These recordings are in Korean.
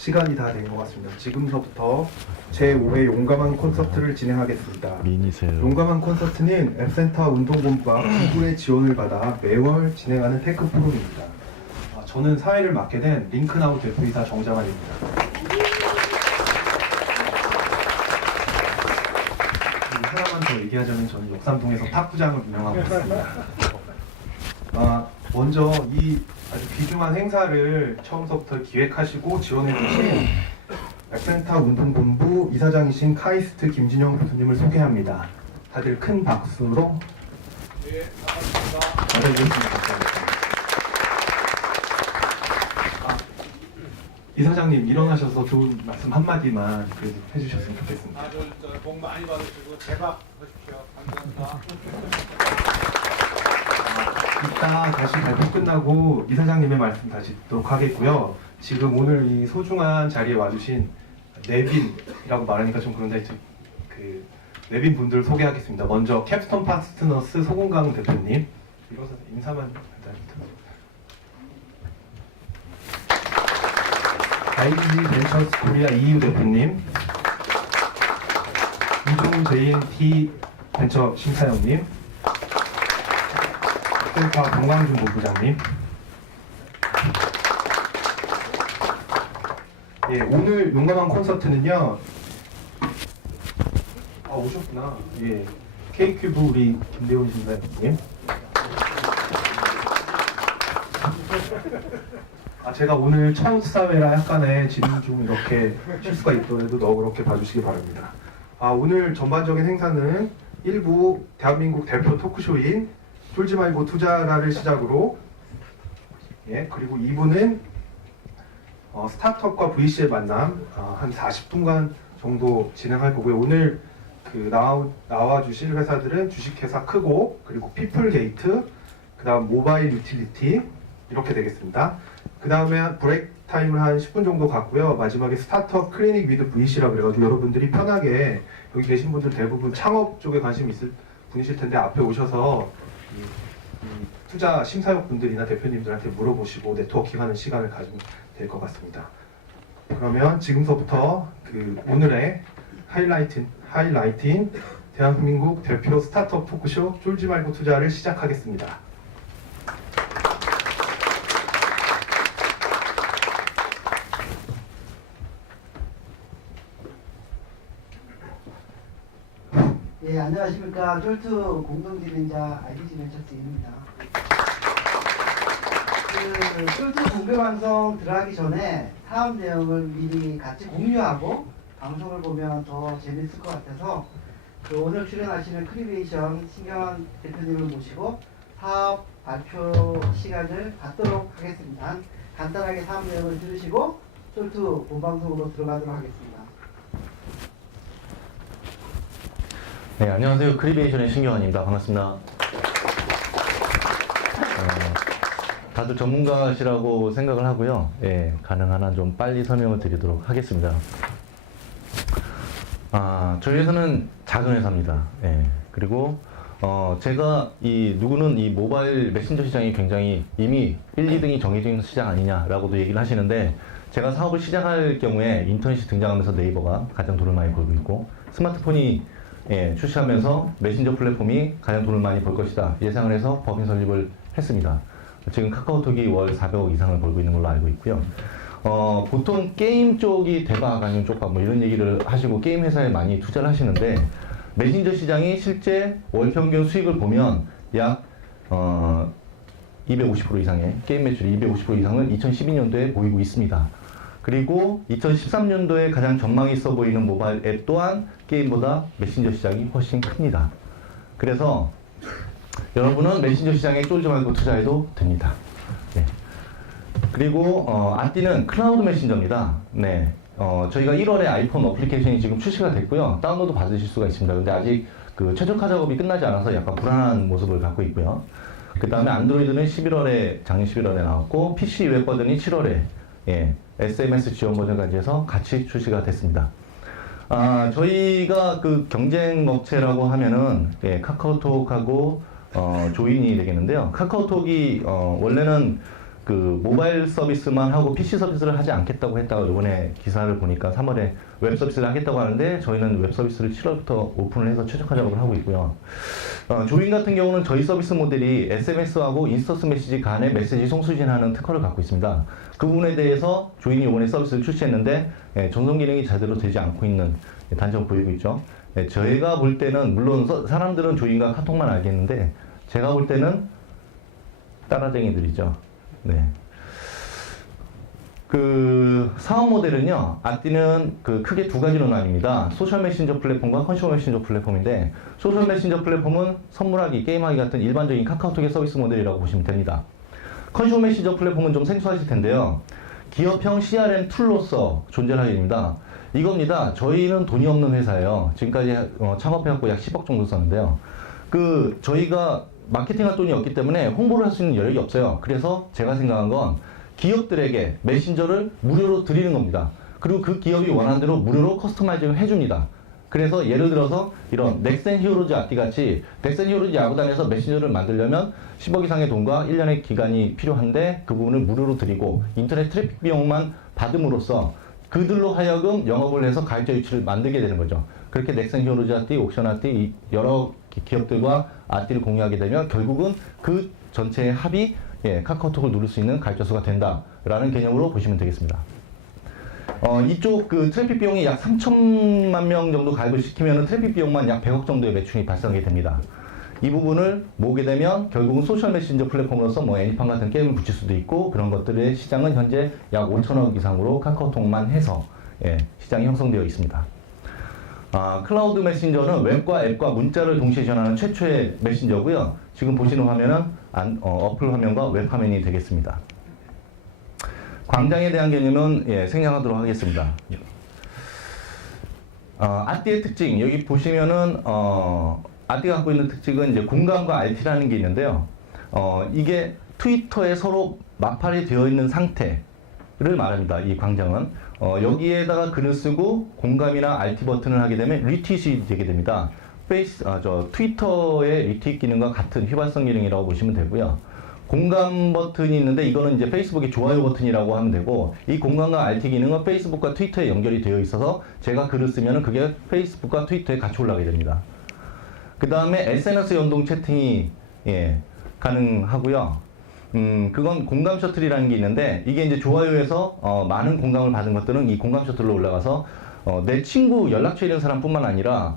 시간이 다 된 것 같습니다. 지금서부터 제5회 용감한 콘서트를 진행하겠습니다. 미니세요. 용감한 콘서트는 앱센터 운동본부와 구글의 지원을 받아 매월 진행하는 테크 프로입니다. 저는 사회를 맡게 된 링크나우 대표이사 정장환입니다. 하나만 더 얘기하자면 저는 역삼동에서 탁구장을 운영하고 있습니다. 먼저 이 아주 귀중한 행사를 처음부터 기획하시고 지원해주신 앱센터 운동본부 이사장이신 카이스트 김진영 교수님을 소개합니다. 다들 큰 박수로 맞아주셨으면 감사합니다. 이사장님 일어나셔서 좋은 말씀 한마디만 그래도 해주셨으면 좋겠습니다. 복 많이 받으시고 대박 하십시오. 감사합니다. 이따 다시 발표 끝나고 이사장님의 말씀 다시 듣도록 하겠고요. 지금 오늘 이 소중한 자리에 와주신 내빈이라고 말하니까 좀 그런데 그 내빈 분들 소개하겠습니다. 먼저 캡스톤 파트너스 소공강 대표님 일어서서 인사만 간단히 IDG 벤처스 코리아 EU 대표님, 이종훈 JNT 벤처 심사영님, 센터 강광준 본부장님. 예, 오늘 용감한 콘서트는요. 오셨구나. 예, K큐브 우리 김대훈 심사위원님. 제가 오늘 첫 사회라 약간의 진행 중 이렇게 실수가 있더라도 너그럽게 봐주시기 바랍니다. 오늘 전반적인 행사는 1부 대한민국 대표 토크쇼인 쫄지 말고 투자라를 시작으로, 예, 그리고 2부는 스타트업과 VC의 만남 한 40분간 정도 진행할 거고요. 오늘 나와 주실 회사들은 주식회사 크고, 그리고 피플게이트, 그 다음 모바일 유틸리티 이렇게 되겠습니다. 그 다음에 브레이크 타임을 한 10분 정도 갖고요. 마지막에 스타트업 클리닉 위드 VC라고 그래가지고 여러분들이 편하게, 여기 계신 분들 대부분 창업 쪽에 관심 있을 분이실 텐데 앞에 오셔서 이 투자 심사역 분들이나 대표님들한테 물어보시고 네트워킹하는 시간을 가지면 될 것 같습니다. 그러면 지금서부터 오늘의 하이라이트인 대한민국 대표 스타트업 토크쇼 쫄지 말고 투자를 시작하겠습니다. 네, 안녕하십니까. 쫄투 공동진행자 IDG 벤처스입니다. 쫄투 공개방송 들어가기 전에 사업 내용을 미리 같이 공유하고 방송을 보면 더 재밌을 것 같아서 오늘 출연하시는 크리베이션 신경환 대표님을 모시고 사업 발표 시간을 갖도록 하겠습니다. 간단하게 사업 내용을 들으시고 쫄투 본방송으로 들어가도록 하겠습니다. 네, 안녕하세요. 크리베이션의 신경환입니다. 반갑습니다. 다들 전문가시라고 생각을 하고요. 예, 가능한 한 좀 빨리 설명을 드리도록 하겠습니다. 저희 회사는 작은 회사입니다. 예, 그리고 제가 누구는 이 모바일 메신저 시장이 굉장히 이미 1, 2등이 정해져 있는 시장 아니냐라고도 얘기를 하시는데, 제가 사업을 시작할 경우에 인터넷이 등장하면서 네이버가 가장 돈을 많이 벌고 있고, 스마트폰이 출시하면서 메신저 플랫폼이 가장 돈을 많이 벌 것이다 예상을 해서 법인 설립을 했습니다. 지금 카카오톡이 월 400억 이상을 벌고 있는 걸로 알고 있고요. 보통 게임 쪽이 대박 아니면 쪽박 뭐 이런 얘기를 하시고 게임 회사에 많이 투자를 하시는데, 메신저 시장이 실제 월 평균 수익을 보면 약 250% 이상의 게임 매출이 250% 이상을 2012년도에 보이고 있습니다. 그리고 2013년도에 가장 전망이 있어 보이는 모바일 앱 또한 게임보다 메신저 시장이 훨씬 큽니다. 그래서 여러분은 메신저 시장에 쫄지 말고 투자해도 됩니다. 네. 그리고 안티는 클라우드 메신저입니다. 네. 저희가 1월에 아이폰 어플리케이션이 지금 출시가 됐고요. 다운로드 받으실 수가 있습니다. 근데 아직 최적화 작업이 끝나지 않아서 약간 불안한 모습을 갖고 있고요. 그 다음에 안드로이드는 작년 11월에 나왔고, PC 웹 버전이 7월에 SMS 지원 버전까지 해서 같이 출시가 됐습니다. 저희가 경쟁 업체라고 하면은 카카오톡하고 조인이 되겠는데요. 카카오톡이 원래는 그 모바일 서비스만 하고 PC 서비스를 하지 않겠다고 했다가 이번에 기사를 보니까 3월에 웹 서비스를 하겠다고 하는데 저희는 웹 서비스를 7월부터 오픈을 해서 최적화 작업을 하고 있고요. 조인 같은 경우는 저희 서비스 모델이 SMS하고 인스턴트 메시지 간의 메시지 송수신하는 특허를 갖고 있습니다. 그 부분에 대해서 조인이 이번에 서비스를 출시했는데 전송 기능이 제대로 되지 않고 있는 단점을 보이고 있죠. 저희가 볼 때는 물론 사람들은 조인과 카톡만 알겠는데 제가 볼 때는 따라쟁이들이죠. 네. 그 사업 모델은요, 아띠는 그 크게 두 가지로 나뉩니다. 소셜 메신저 플랫폼과 컨슈머 메신저 플랫폼인데, 소셜 메신저 플랫폼은 선물하기, 게임하기 같은 일반적인 카카오톡의 서비스 모델이라고 보시면 됩니다. 컨슈머 메신저 플랫폼은 좀 생소하실 텐데요. 기업형 CRM 툴로서 존재를 하게 됩니다. 이겁니다. 저희는 돈이 없는 회사예요. 지금까지 창업해갖고 약 10억 정도 썼는데요. 그 저희가 마케팅할 돈이 없기 때문에 홍보를 할 수 있는 여력이 없어요. 그래서 제가 생각한 건 기업들에게 메신저를 무료로 드리는 겁니다. 그리고 그 기업이 원하는 대로 무료로 커스터마이징을 해줍니다. 그래서 예를 들어서 이런 넥센 히어로즈 아띠 같이 넥센 히어로즈 야구단에서 메신저를 만들려면 10억 이상의 돈과 1년의 기간이 필요한데 그 부분을 무료로 드리고 인터넷 트래픽 비용만 받음으로써 그들로 하여금 영업을 해서 가입자 유치를 만들게 되는 거죠. 그렇게 넥센 히어로즈 아띠, 옥션 아띠 여러 기업들과 아띠를 공유하게 되면 결국은 그 전체의 합이 카카오톡을 누를 수 있는 가입자 수가 된다라는 개념으로 보시면 되겠습니다. 이쪽 그 트래픽 비용이 약 3천만 명 정도 가입을 시키면 트래픽 비용만 약 100억 정도의 매출이 발생하게 됩니다. 이 부분을 모으게 되면 결국은 소셜 메신저 플랫폼으로서 뭐 애니팡 같은 게임을 붙일 수도 있고 그런 것들의 시장은 현재 약 5천억 이상으로 카카오톡만 해서 시장이 형성되어 있습니다. 클라우드 메신저는 웹과 앱과 문자를 동시에 지원하는 최초의 메신저고요. 지금 보시는 화면은 어플 화면과 웹 화면이 되겠습니다. 광장에 대한 개념은 생략하도록 하겠습니다. 아띠의 특징 여기 보시면은 아띠가 갖고 있는 특징은 이제 공감과 RT라는 게 있는데요. 이게 트위터에 서로 마팔이 되어 있는 상태를 말합니다. 이 광장은 여기에다가 글을 쓰고 공감이나 RT 버튼을 하게 되면 리트윗이 되게 됩니다. 트위터의 리트윗 기능과 같은 휘발성 기능이라고 보시면 되고요. 공감 버튼이 있는데 이거는 이제 페이스북의 좋아요 버튼이라고 하면 되고 이 공감과 RT 기능은 페이스북과 트위터에 연결이 되어 있어서 제가 글을 쓰면은 그게 페이스북과 트위터에 같이 올라가게 됩니다. 그 다음에 SNS 연동 채팅이 가능하고요. 그건 공감 셔틀이라는 게 있는데 이게 이제 좋아요에서 많은 공감을 받은 것들은 이 공감 셔틀로 올라가서 내 친구 연락처 있는 사람뿐만 아니라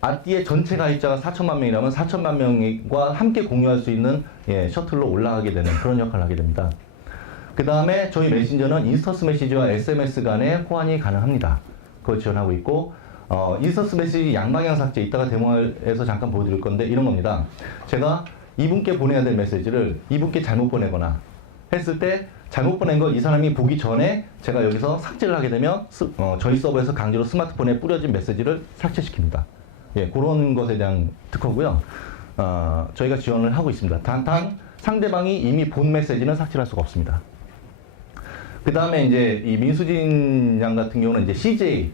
아띠의 전체 가입자가 4천만 명이라면 4천만 명과 함께 공유할 수 있는 셔틀로 올라가게 되는 그런 역할을 하게 됩니다. 그 다음에 저희 메신저는 인스턴트 메시지와 SMS 간의 호환이 가능합니다. 그걸 지원하고 있고 인스턴트 메시지 양방향 삭제 이따가 데모에서 잠깐 보여드릴 건데 이런 겁니다. 제가 이분께 보내야 될 메시지를 이분께 잘못 보내거나 했을 때 잘못 보낸 거 이 사람이 보기 전에 제가 여기서 삭제를 하게 되면 저희 서버에서 강제로 스마트폰에 뿌려진 메시지를 삭제시킵니다. 그런 것에 대한 특허고요. 저희가 지원을 하고 있습니다. 단 상대방이 이미 본 메시지는 삭제할 수가 없습니다. 그 다음에 이제 이 민수진 양 같은 경우는 이제 CJ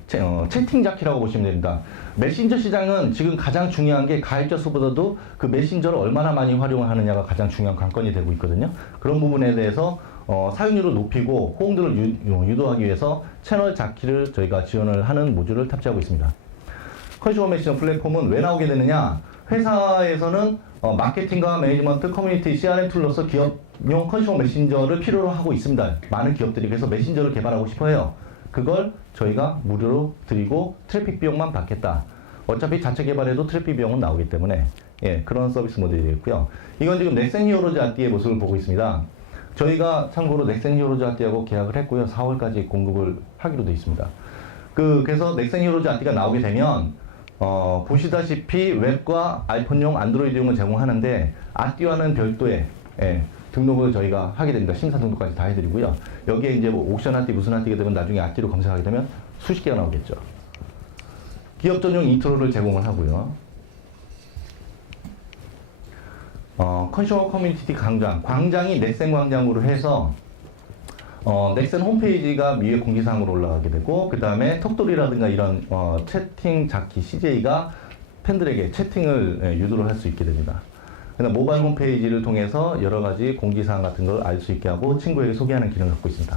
채팅 자키라고 보시면 됩니다. 메신저 시장은 지금 가장 중요한 게 가입자 수보다도 그 메신저를 얼마나 많이 활용을 하느냐가 가장 중요한 관건이 되고 있거든요. 그런 부분에 대해서 사용률을 높이고 호응도를 유도하기 위해서 채널 자키를 저희가 지원을 하는 모듈을 탑재하고 있습니다. 컨슈머 메신저 플랫폼은 왜 나오게 되느냐? 회사에서는 마케팅과 매니지먼트, 커뮤니티, CRM 툴로서 기업용 컨슈머 메신저를 필요로 하고 있습니다. 많은 기업들이 그래서 메신저를 개발하고 싶어 해요. 그걸 저희가 무료로 드리고 트래픽 비용만 받겠다. 어차피 자체 개발해도 트래픽 비용은 나오기 때문에 그런 서비스 모델이 있고요. 이건 지금 넥센 히어로즈 아띠의 모습을 보고 있습니다. 저희가 참고로 넥센 히어로즈 아띠하고 계약을 했고요. 4월까지 공급을 하기로 되어 있습니다. 그래서 넥센 히어로즈 아띠가 나오게 되면 보시다시피 웹과 아이폰용 안드로이드용을 제공하는데 아띠와는 별도의 등록을 저희가 하게 됩니다. 심사 등록까지 다 해드리고요. 여기에 이제 뭐 옥션 아띠 무슨 아띠가 되면 나중에 아띠로 검색하게 되면 수십 개가 나오겠죠. 기업 전용 인트로를 제공을 하고요. 컨슈머 커뮤니티 광장이 넥센 광장으로 해서 넥센 홈페이지가 위에 공지사항으로 올라가게 되고 그 다음에 톡돌이라든가 이런 채팅 자키 CJ가 팬들에게 채팅을 유도를 할 수 있게 됩니다. 그다음 모바일 홈페이지를 통해서 여러 가지 공지사항 같은 걸 알 수 있게 하고 친구에게 소개하는 기능을 갖고 있습니다.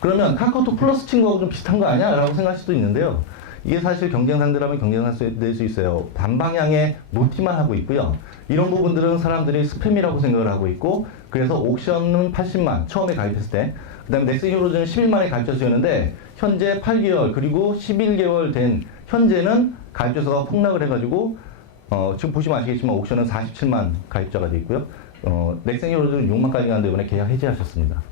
그러면 카카오톡 플러스 친구하고 좀 비슷한 거 아니야? 라고 생각할 수도 있는데요. 이게 사실 경쟁 상대라면 경쟁할 수 있어요. 반방향의 노티만 하고 있고요. 이런 부분들은 사람들이 스팸이라고 생각을 하고 있고, 그래서 옥션은 80만 처음에 가입했을 때, 그 다음에 넥슨 히어로즈는 11만에 가입자 수였는데 현재 8개월 그리고 11개월 된 현재는 가입자 수가 폭락을 해가지고 지금 보시면 아시겠지만 옥션은 47만 가입자가 돼 있고요. 넥슨 히어로즈는 6만까지 가는데 이번에 계약 해지하셨습니다.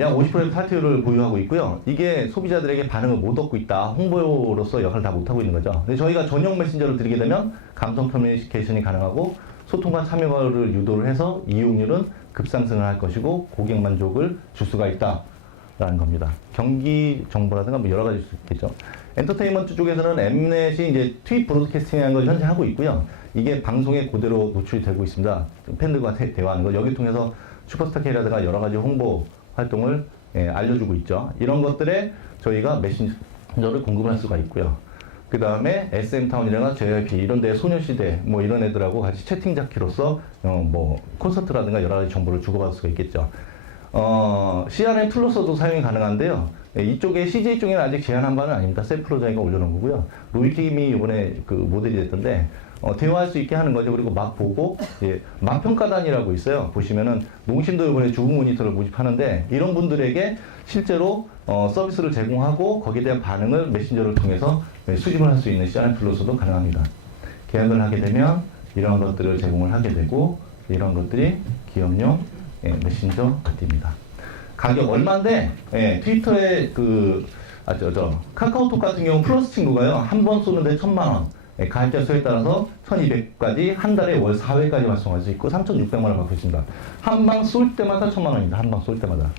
약 50%의 파트를 보유하고 있고요. 이게 소비자들에게 반응을 못 얻고 있다. 홍보로서 역할을 다 못하고 있는 거죠. 근데 저희가 전용 메신저를 드리게 되면 감성 커뮤니케이션이 가능하고 소통과 참여를 유도를 해서 이용률은 급상승을 할 것이고 고객 만족을 줄 수가 있다라는 겁니다. 경기 정보라든가 뭐 여러 가지 수 있겠죠. 엔터테인먼트 쪽에서는 엠넷이 이제 트윗 브로드캐스팅이라는 걸 현재 하고 있고요. 이게 방송에 그대로 노출이 되고 있습니다. 팬들과 대화하는 거. 여기 통해서 슈퍼스타 K라든가 여러 가지 홍보 활동을 알려주고 있죠. 이런 것들에 저희가 메신저를 공급할 수가 있고요. 그 다음에 SM타운이나 JYP 이런 데 소녀시대 뭐 이런 애들하고 같이 채팅 잡기로서 뭐 콘서트라든가 여러 가지 정보를 주고받을 수가 있겠죠. CRM 툴로서도 사용이 가능한데요. 이쪽에 CJ 쪽에는 아직 제한한 바는 아닙니다. 셀프로 저희가 올려놓은 거고요. 로이킴이 이번에 그 모델이 됐던데 대화할 수 있게 하는 거죠. 그리고 막 보고 막 평가단이라고 있어요. 보시면은 농심도 이번에 주부 모니터를 모집하는데 이런 분들에게 실제로 서비스를 제공하고 거기에 대한 반응을 메신저를 통해서 수집을 할 수 있는 CRM 툴로서도 가능합니다. 계약을 하게 되면 이런 것들을 제공을 하게 되고 이런 것들이 기업용 메신저 카드입니다. 가격 얼마인데 트위터에 카카오톡 같은 경우 플러스 친구가요. 한 번 쏘는데 1,000만 원. 가입자 수에 따라서 1,200까지 한 달에 월 4회까지 발송할 수 있고 3,600만 원을 받고 있습니다. 한 방 쏠 때마다 1,000만 원입니다. 한 방 쏠 때마다.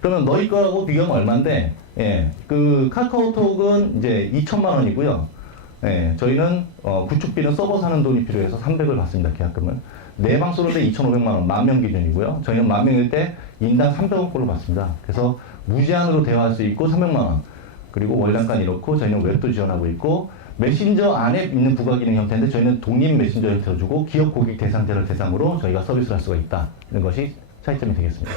그러면 너희 거하고 비교하면 얼마인데, 그 카카오톡은 이제 2,000만 원이고요. 저희는 구축비는 서버 사는 돈이 필요해서 300을 받습니다. 계약금을. 4방 쏘는데 2,500만 원, 10,000명 기준이고요. 저희는 10,000명일 때 인당 300원꼴을 받습니다. 그래서 무제한으로 대화할 수 있고 300만 원. 그리고 월량간 이렇고 저희는 웹도 지원하고 있고 메신저 안에 있는 부가기능 형태인데 저희는 독립 메신저 형태로 주고 기업 고객 대상자를 대상으로 저희가 서비스를 할 수가 있다는 것이 차이점이 되겠습니다.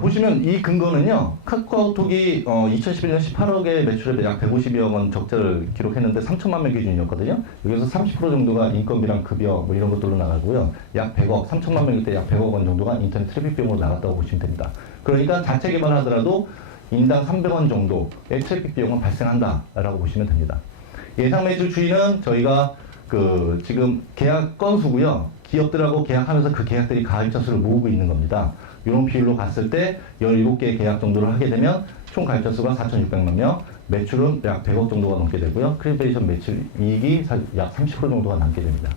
보시면 이 근거는요. 카카오톡이 2011년 18억의 매출에 약 150여억 원 적자를 기록했는데 3천만 명 기준이었거든요. 여기서 30% 정도가 인건비랑 급여 뭐 이런 것들로 나가고요. 약 100억, 3천만 명일 때 약 100억 원 정도가 인터넷 트래픽 비용으로 나갔다고 보시면 됩니다. 그러니까 자체 개발하더라도 인당 300원 정도의 트래픽 비용은 발생한다라고 보시면 됩니다. 예상 매출 추이는 저희가 지금 계약 건수고요. 기업들하고 계약하면서 그 계약들이 가입자 수를 모으고 있는 겁니다. 이런 비율로 봤을 때 17개의 계약 정도를 하게 되면 총 가입자 수가 4,600만 명, 매출은 약 100억 정도가 넘게 되고요. 크리에이션 매출 이익이 약 30% 정도가 남게 됩니다.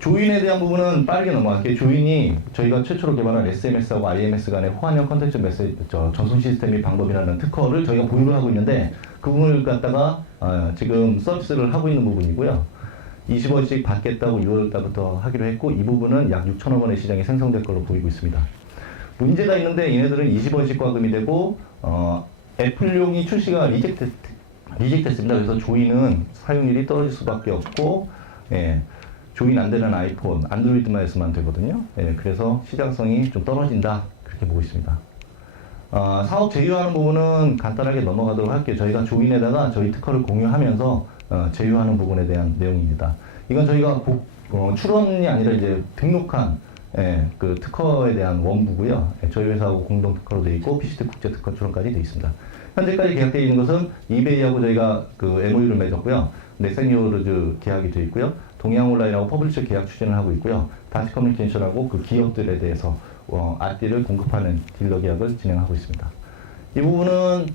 조인에 대한 부분은 빠르게 넘어갈게요. 조인이 저희가 최초로 개발한 SMS하고 IMS 간의 호환형 컨텐츠 메시지 전송 시스템 및 방법이라는 특허를 저희가 보유를 하고 있는데 그 부분을 갖다가 지금 서비스를 하고 있는 부분이고요. 20원씩 받겠다고 6월 달부터 하기로 했고 이 부분은 약 6천억 원의 시장이 생성될 걸로 보이고 있습니다. 문제가 있는데 얘네들은 20원씩 과금이 되고 애플용이 출시가 리젝트했습니다. 그래서 조인은 사용률이 떨어질 수밖에 없고 조인 안 되는 아이폰, 안드로이드만 되거든요. 그래서 시장성이 좀 떨어진다 그렇게 보고 있습니다. 사업 제휴하는 부분은 간단하게 넘어가도록 할게요. 저희가 조인에다가 저희 특허를 공유하면서 제휴하는 부분에 대한 내용입니다. 이건 저희가 출원이 아니라 이제 등록한 그 특허에 대한 원부고요. 저희 회사하고 공동 특허로 되어 있고 PCT 국제 특허 출원까지 되어 있습니다. 현재까지 계약되어 있는 것은 이베이하고 저희가 그 MOU를 맺었고요. 넥슨 히어로즈 계약이 되어 있고요. 동양 온라인하고 퍼블리셔 계약 추진을 하고 있고요. 다시 커뮤니케이션하고 그 기업들에 대해서 RD를 공급하는 딜러 계약을 진행하고 있습니다. 이 부분은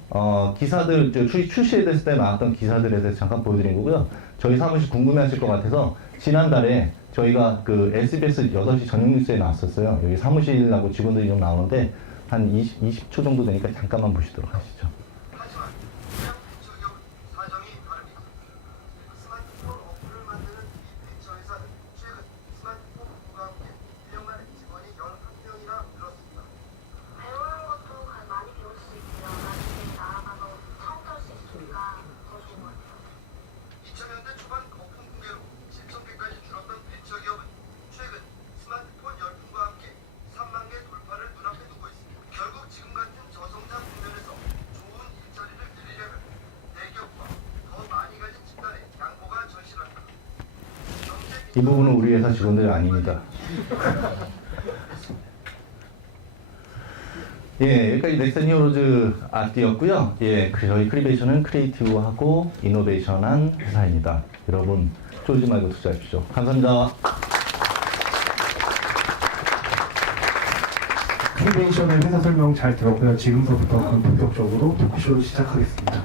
기사들 출시에 됐을 때 나왔던 기사들에 대해서 잠깐 보여드린 거고요. 저희 사무실 궁금해하실 것 같아서 지난달에 저희가 그 SBS 8시 저녁 뉴스에 나왔었어요. 여기 사무실하고 직원들이 좀 나오는데 한 20초 정도 되니까 잠깐만 보시도록 하시죠. 초반 이 부분은 우리 회사 직원들이 아닙니다. 예, 여기까지 넥센 히어로즈 아트였고요. 예, 저희 크리베이션은 크리에이티브하고 이노베이션한 회사입니다. 여러분 쫄지 말고 투자하십시오. 감사합니다. 크리에이션의 회사 설명 잘 들었고요. 지금부터 그럼 본격적으로 토크쇼를 시작하겠습니다.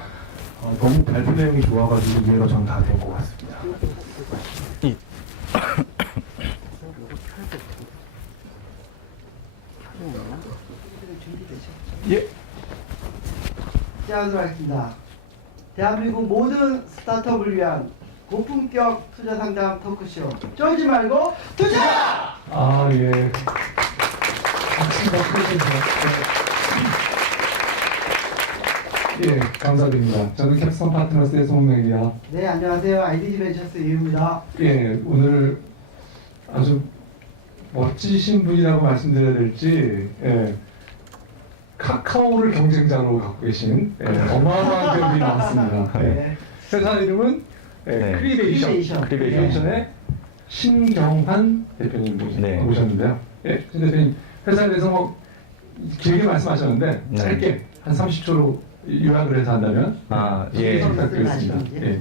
너무 발표 내용이 좋아가지고 이해가 전 다 된 것 같습니다. 예. 시작하도록 하겠습니다. 대한민국 모든 스타트업을 위한 고품격 투자 상담 토크쇼 쫄지 말고 투자! 아, 예. 박수가 크시네요. 예, 감사드립니다. 저는 캡스톤 파트너스의 송명이야. 네, 안녕하세요. IDG 벤처스 이유입니다. 예, 오늘 아주 멋지신 분이라고 말씀드려야 될지, 예, 카카오를 경쟁자로 갖고 계신 어마어마한 배우들이 나왔습니다. 예. 네. 회사 이름은 네. 크리베이션. 크리베이션의 신경환 대표님 네. 모셨는데요. 예, 신 대표님 회사에 대해서 뭐 길게 말씀하셨는데 네. 짧게 한 30초로 요약을 해서 한다면 예. 부탁드리겠습니다. 예.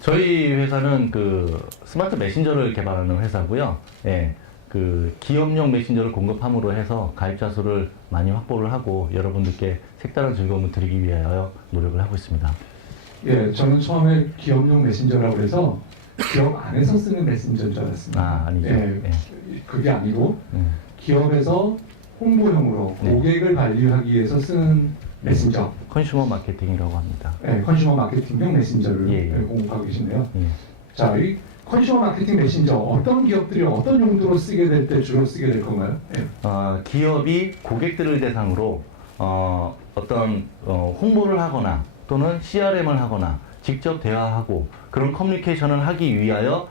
저희 회사는 그 스마트 메신저를 개발하는 회사고요. 예, 그 기업용 메신저를 공급함으로 해서 가입자 수를 많이 확보를 하고 여러분들께 색다른 즐거움을 드리기 위하여 노력을 하고 있습니다. 예, 저는 처음에 기업용 메신저라고 해서 기업 안에서 쓰는 메신저인 줄 알았습니다. 아, 아니죠. 예, 예. 그게 아니고 네. 기업에서 홍보용으로 네. 고객을 관리하기 위해서 쓰는 메신저, 컨슈머 마케팅이라고 합니다. 컨슈머 마케팅용 메신저를 예, 예. 공급하고 계신데요. 예. 자, 이 컨슈머 마케팅 메신저 어떤 기업들이 어떤 용도로 쓰게 될 때 주로 쓰게 될 건가요? 예. 기업이 고객들을 대상으로 어떤 홍보를 하거나 또는 CRM을 하거나 직접 대화하고 그런 커뮤니케이션을 하기 위하여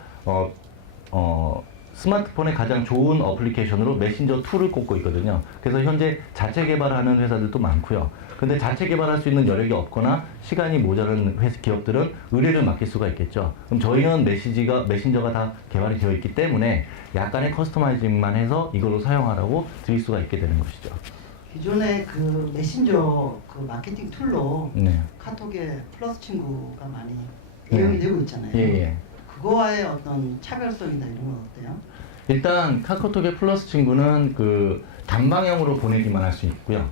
스마트폰의 가장 좋은 어플리케이션으로 메신저 툴을 꼽고 있거든요. 그래서 현재 자체 개발하는 회사들도 많고요. 근데 자체 개발할 수 있는 여력이 없거나 시간이 모자란 기업들은 의뢰를 맡길 수가 있겠죠. 그럼 저희는 메신저가 다 개발이 되어 있기 때문에 약간의 커스터마이징만 해서 이걸로 사용하라고 드릴 수가 있게 되는 것이죠. 기존에 그 메신저 그 마케팅 툴로 네. 카톡에 플러스 친구가 많이 네. 이용이 되고 있잖아요. 예, 예. 그거와의 어떤 차별성이나 이런 건 어때요? 일단 카카오톡의 플러스 친구는 그 단방향으로 보내기만 할 수 있고요.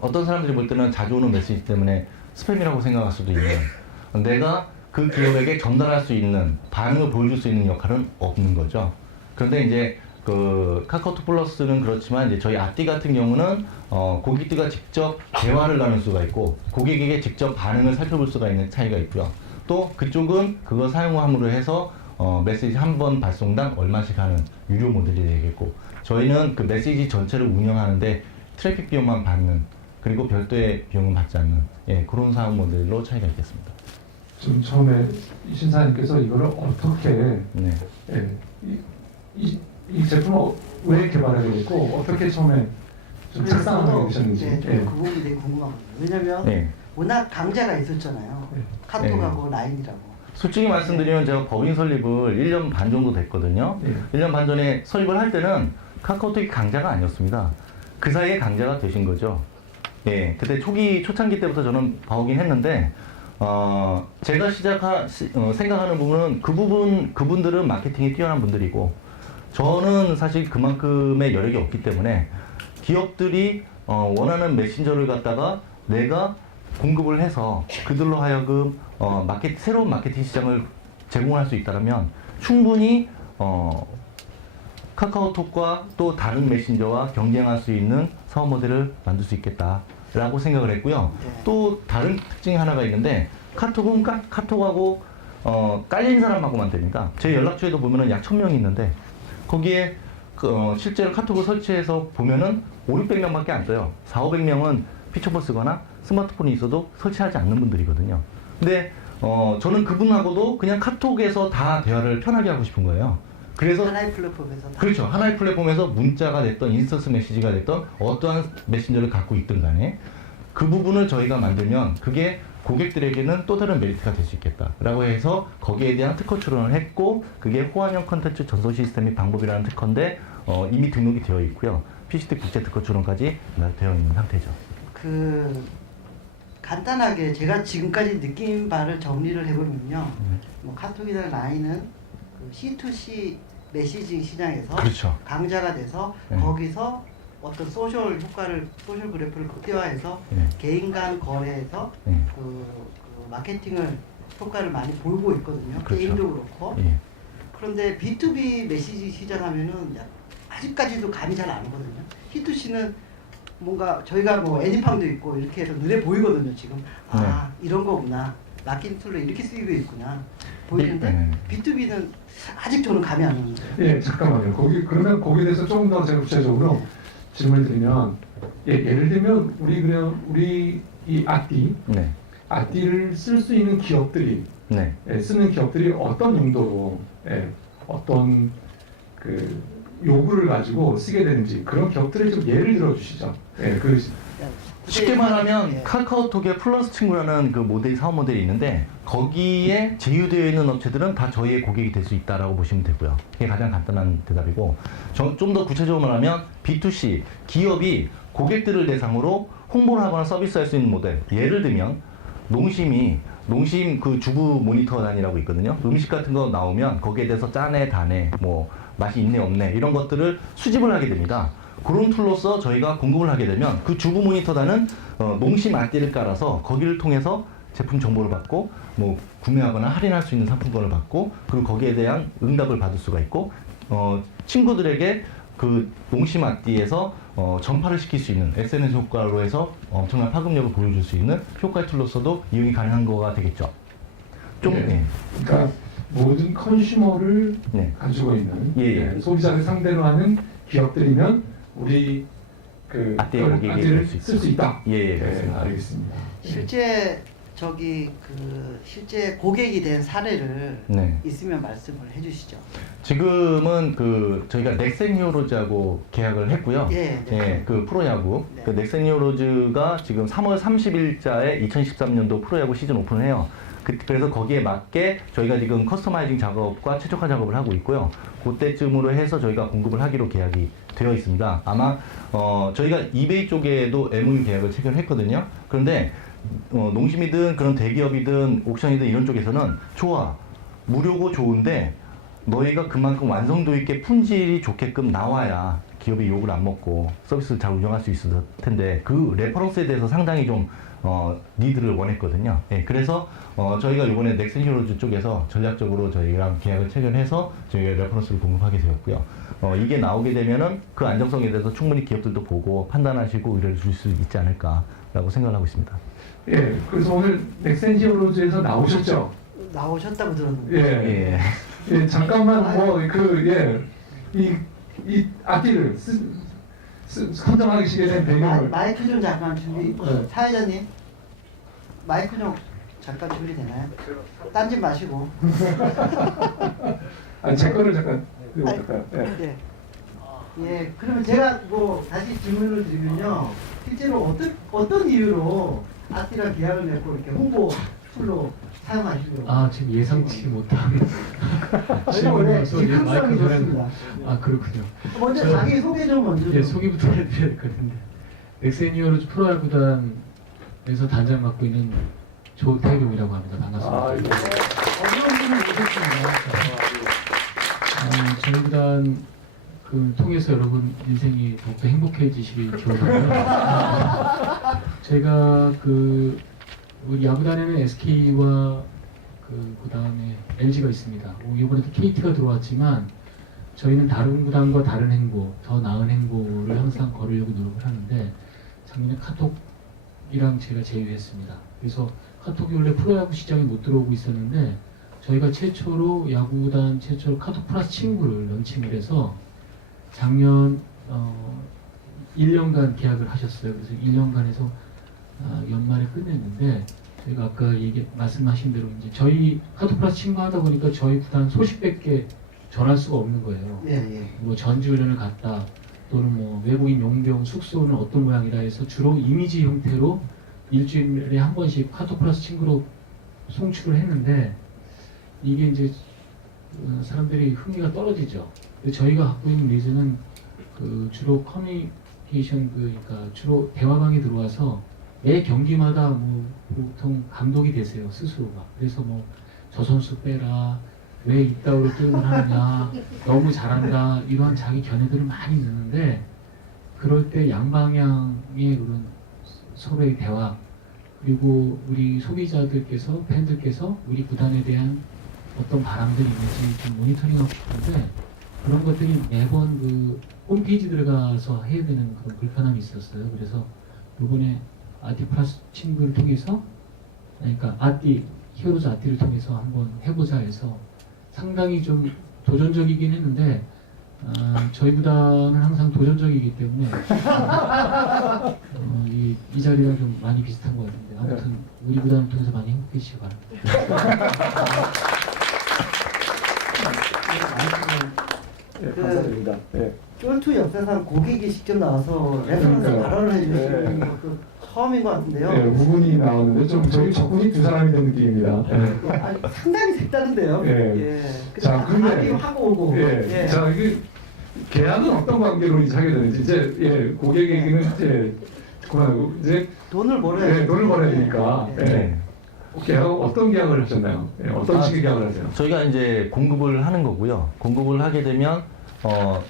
어떤 사람들이 볼 때는 자주 오는 메시지 때문에 스팸이라고 생각할 수도 있는, 내가 그 기업에게 전달할 수 있는 반응을 보여줄 수 있는 역할은 없는 거죠. 그런데 이제 그 카카오톡 플러스는 그렇지만 이제 저희 아띠 같은 경우는 고객들과 직접 대화를 나눌 수가 있고 고객에게 직접 반응을 살펴볼 수가 있는 차이가 있고요. 또 그쪽은 그거 사용함으로 해서 메시지 한 번 발송당 얼마씩 하는 유료 모델이 되겠고, 저희는 그 메시지 전체를 운영하는데 트래픽 비용만 받는, 그리고 별도의 비용은 받지 않는, 예, 그런 사업 모델로 차이가 있겠습니다. 좀 처음에 이 신사님께서 이거를 어떻게 네. 예, 이 제품을 왜 개발하게 됐고 어떻게 처음에 좀 착상하게 되셨는지. 네, 예. 그 부분이 되게 궁금하거든요. 왜냐면 네. 워낙 강자가 있었잖아요. 네. 카톡하고 라인이라고. 솔직히 말씀드리면 제가 법인 설립을 1년 반 정도 됐거든요. 네. 1년 반 전에 설립을 할 때는 카카오톡이 강자가 아니었습니다. 그 사이에 강자가 되신 거죠. 예, 그때 초창기 때부터 저는 봐오긴 했는데, 제가 생각하는 부분은 그분들은 마케팅이 뛰어난 분들이고, 저는 사실 그만큼의 여력이 없기 때문에 기업들이 원하는 메신저를 갖다가 내가 공급을 해서 그들로 하여금 새로운 마케팅 시장을 제공할 수 있다면 충분히 카카오톡과 또 다른 메신저와 경쟁할 수 있는 사업 모델을 만들 수 있겠다라고 생각을 했고요. 네. 또 다른 특징이 하나가 있는데, 카톡은 카톡하고 깔린 사람하고만 됩니다. 제 연락처에도 보면은 약 1000명이 있는데 거기에 실제로 카톡을 설치해서 보면은 500~600명밖에 안 떠요. 400~500명은 피처폰 쓰거나 스마트폰이 있어도 설치하지 않는 분들이거든요. 근데 저는 그분하고도 그냥 카톡에서 다 대화를 편하게 하고 싶은 거예요. 그래서 하나의 플랫폼에서 다. 그렇죠. 하나의 플랫폼에서 문자가 됐던 인스턴트 메시지가 됐던 어떠한 메신저를 갖고 있든 간에 그 부분을 저희가 만들면 그게 고객들에게는 또 다른 메리트가 될 수 있겠다라고 해서 거기에 대한 특허 출원을 했고 그게 호환형 컨텐츠 전송 시스템 및 방법이라는 특허인데 이미 등록이 되어 있고요. PCT 국제 특허 출원까지 되어 있는 상태죠. 그 간단하게 제가 지금까지 느낀 바를 정리를 해보면요. 뭐 카톡이나 라인은 그 C2C 메시징 시장에서 그렇죠. 강자가 돼서 네. 거기서 어떤 소셜 효과를 소셜 그래프를 극대화해서 네. 개인 간 거래에서 네. 그 마케팅을 효과를 많이 보이고 있거든요. 그렇죠. 게임도 그렇고. 예. 그런데 B2B 메시지 시장 하면은 아직까지도 감이 잘 안 오거든요. C2C는 뭔가 저희가 뭐 애니팡도 있고 이렇게 해서 눈에 보이거든요. 지금 아 이런 거구나. 마케팅 툴로 이렇게 쓰이고 있구나 보이는데 네. B2B는 아직 저는 감이 안 오는데. 예, 잠깐만요. 그러면 거기에 대해서 조금 더 제가 구체적으로 질문을 드리면, 예를 들면 우리 이 네. 아띠를 쓸 수 있는 기업들이 네. 쓰는 기업들이 어떤 용도로 어떤 그 요구를 가지고 쓰게 되는지 그런 기업들을 좀 예를 들어 주시죠. 쉽게 말하면 예. 카카오톡의 플러스 친구라는 그 모델 사업 모델이 있는데 거기에 제휴되어 있는 업체들은 다 저희의 고객이 될 수 있다라고 보시면 되고요. 그게 가장 간단한 대답이고 좀 더 구체적으로 말하면 B2C 기업이 고객들을 대상으로 홍보를 하거나 서비스할 수 있는 모델. 예를 들면 농심 그 주부 모니터단이라고 있거든요. 음식 같은 거 나오면 거기에 대해서 짜네 다네 뭐 맛이 있네 없네 이런 것들을 수집을 하게 됩니다. 그런 툴로서 저희가 공급을 하게 되면 그 주부 모니터단은 농심 아띠를 깔아서 거기를 통해서 제품 정보를 받고 뭐 구매하거나 할인할 수 있는 상품권을 받고 그리고 거기에 대한 응답을 받을 수가 있고 친구들에게 그 농심 아띠에서 전파를 시킬 수 있는 SNS 효과로 해서 엄청난 파급력을 보여줄 수 있는 효과의 툴로서도 이용이 가능한 거가 되겠죠. 좀 네. 그러니까 모든 컨슈머를 네. 가지고 있는 예. 소비자를 상대로 하는 기업들이면 우리 그 아띠의 고객이 아띠를 될 수 쓸 수 있다. 예, 네, 그렇습니다. 알겠습니다. 실제 실제 고객이 된 사례를 네. 있으면 말씀을 해주시죠. 지금은 저희가 넥센 히어로즈하고 계약을 했고요. 예, 네. 그 프로야구. 네. 그 넥센 히어로즈가 지금 3월 30일자에 2013년도 프로야구 시즌 오픈을 해요. 그래서 거기에 맞게 저희가 지금 커스터마이징 작업과 최적화 작업을 하고 있고요. 그때쯤으로 해서 저희가 공급을 하기로 계약이 되어 있습니다. 아마 저희가 이베이 쪽에도 MOU 계약을 체결했거든요. 그런데 농심이든 그런 대기업이든 옥션이든 이런 쪽에서는 좋아. 무료고 좋은데 너희가 그만큼 완성도 있게 품질이 좋게끔 나와야 기업이 욕을 안 먹고 서비스를 잘 운영할 수 있을 텐데 그 레퍼런스에 대해서 상당히 좀 니드를 원했거든요. 예, 그래서 저희가 이번에 넥슨 히어로즈 쪽에서 전략적으로 저희랑 계약을 체결해서 저희가 레퍼런스를 공급하게 되었고요. 이게 나오게 되면은 그 안정성에 대해서 충분히 기업들도 보고 판단하시고 의뢰를 줄 수 있지 않을까라고 생각을 하고 있습니다. 예, 그래서 오늘 넥센 히어로즈에서 나오셨죠? 나오셨다고 들었는데. 예. 예, 잠깐만 이 아띠를 선정하시게 된 배경을 마이크 좀 잠깐 준비. 네. 사회자님 마이크 좀 잠깐 준비되나요? 딴짓 마시고. 아니 제 거를 잠깐 들어볼까요? 예. 네. 예, 그러면 제가 뭐 다시 질문을 드리면요. 실제로 어떤 이유로 아띠랑 계약을 맺고 이렇게 홍보 툴로 사용하시려고? 지금 예상치 못한 저희가 원래 질문이어서 직함성이 좋습니다. 그렇군요. 먼저 저- 자기 소개 좀 먼저. 예, 좀. 소개부터 해드려야 될 것 같은데 넥센 히어로즈 프로야구단에서 단장 맡고 있는 조태룡이라고 합니다. 반갑습니다. 아, 이거. 어려운 분을 모셨습니다. 저희 구단 통해서 여러분 인생이 더욱더 행복해지시길 기원하고요. 제가 우리 야구단에는 SK와 그다음에 LG가 있습니다. 이번에도 KT가 들어왔지만 저희는 다른 구단과 다른 행보, 더 나은 행보를 항상 걸으려고 노력을 하는데 작년에 카톡이랑 제가 제휴했습니다. 그래서 카톡이 원래 프로야구 시장에 못 들어오고 있었는데 저희가 야구단 최초로 카톡 플러스 친구를 런칭을 해서 작년 1년간 계약을 하셨어요. 그래서 1년간 해서 연말에 끝냈는데 저희가 아까 말씀하신 대로 이제 저희 카톡 플러스 친구 하다 보니까 저희 구단 소식밖에 전할 수가 없는 거예요. 예. 뭐 전지훈련을 갔다 또는 뭐 외국인 용병 숙소는 어떤 모양이라 해서 주로 이미지 형태로 일주일에 한 번씩 카톡 플러스 친구로 송출을 했는데 이게 이제 사람들이 흥미가 떨어지죠. 근데 저희가 갖고 있는 니즈는 그 주로 커뮤니케이션 그러니까 주로 대화방에 들어와서 매 경기마다 뭐 보통 감독이 되세요 스스로가. 그래서 뭐 저 선수 빼라, 왜 이따위로 게임을 하느냐, 너무 잘한다 이런 자기 견해들을 많이 넣는데 그럴 때 양방향의 그런 서로의 대화 그리고 우리 소비자들께서 팬들께서 우리 구단에 대한 어떤 바람들이 있는지 좀 모니터링하고 싶은데 그런 것들이 매번 그 홈페이지 들어가서 해야 되는 그런 불편함이 있었어요. 그래서 이번에 아티 플러스 친구를 통해서 그러니까 히어로즈 아티를 통해서 한번 해보자 해서 상당히 좀 도전적이긴 했는데 저희 구단은 항상 도전적이기 때문에 이 자리랑 좀 많이 비슷한 것 같은데 아무튼 우리 구단을 통해서 많이 행복해지시기 바랍니다. 예, 감사드립니다. 예. 쫄투 역사상 고객이 직접 나와서 레퍼런스 그러니까요. 발언을 해주시는 네. 것도 처음인 것 같은데요. 예, 우군이 나오는데 좀 저희 적군이 두 사람이 된 느낌입니다. 예. 아니, 상당히 색다른데요. 예. 예. 자, 근데- 하고 오고. 예. 자, 이게 계약은 어떤 관계로 이제 하게 되는지 이제 고객에게는 이제 그만하고 이제 돈을 벌어야 돈을 벌어야 되니까. 예. 네. 계약 어떤 계약을 하셨나요? 예, 어떤 식의 계약을 하세요? 저희가 이제 공급을 하는 거고요. 공급을 하게 되면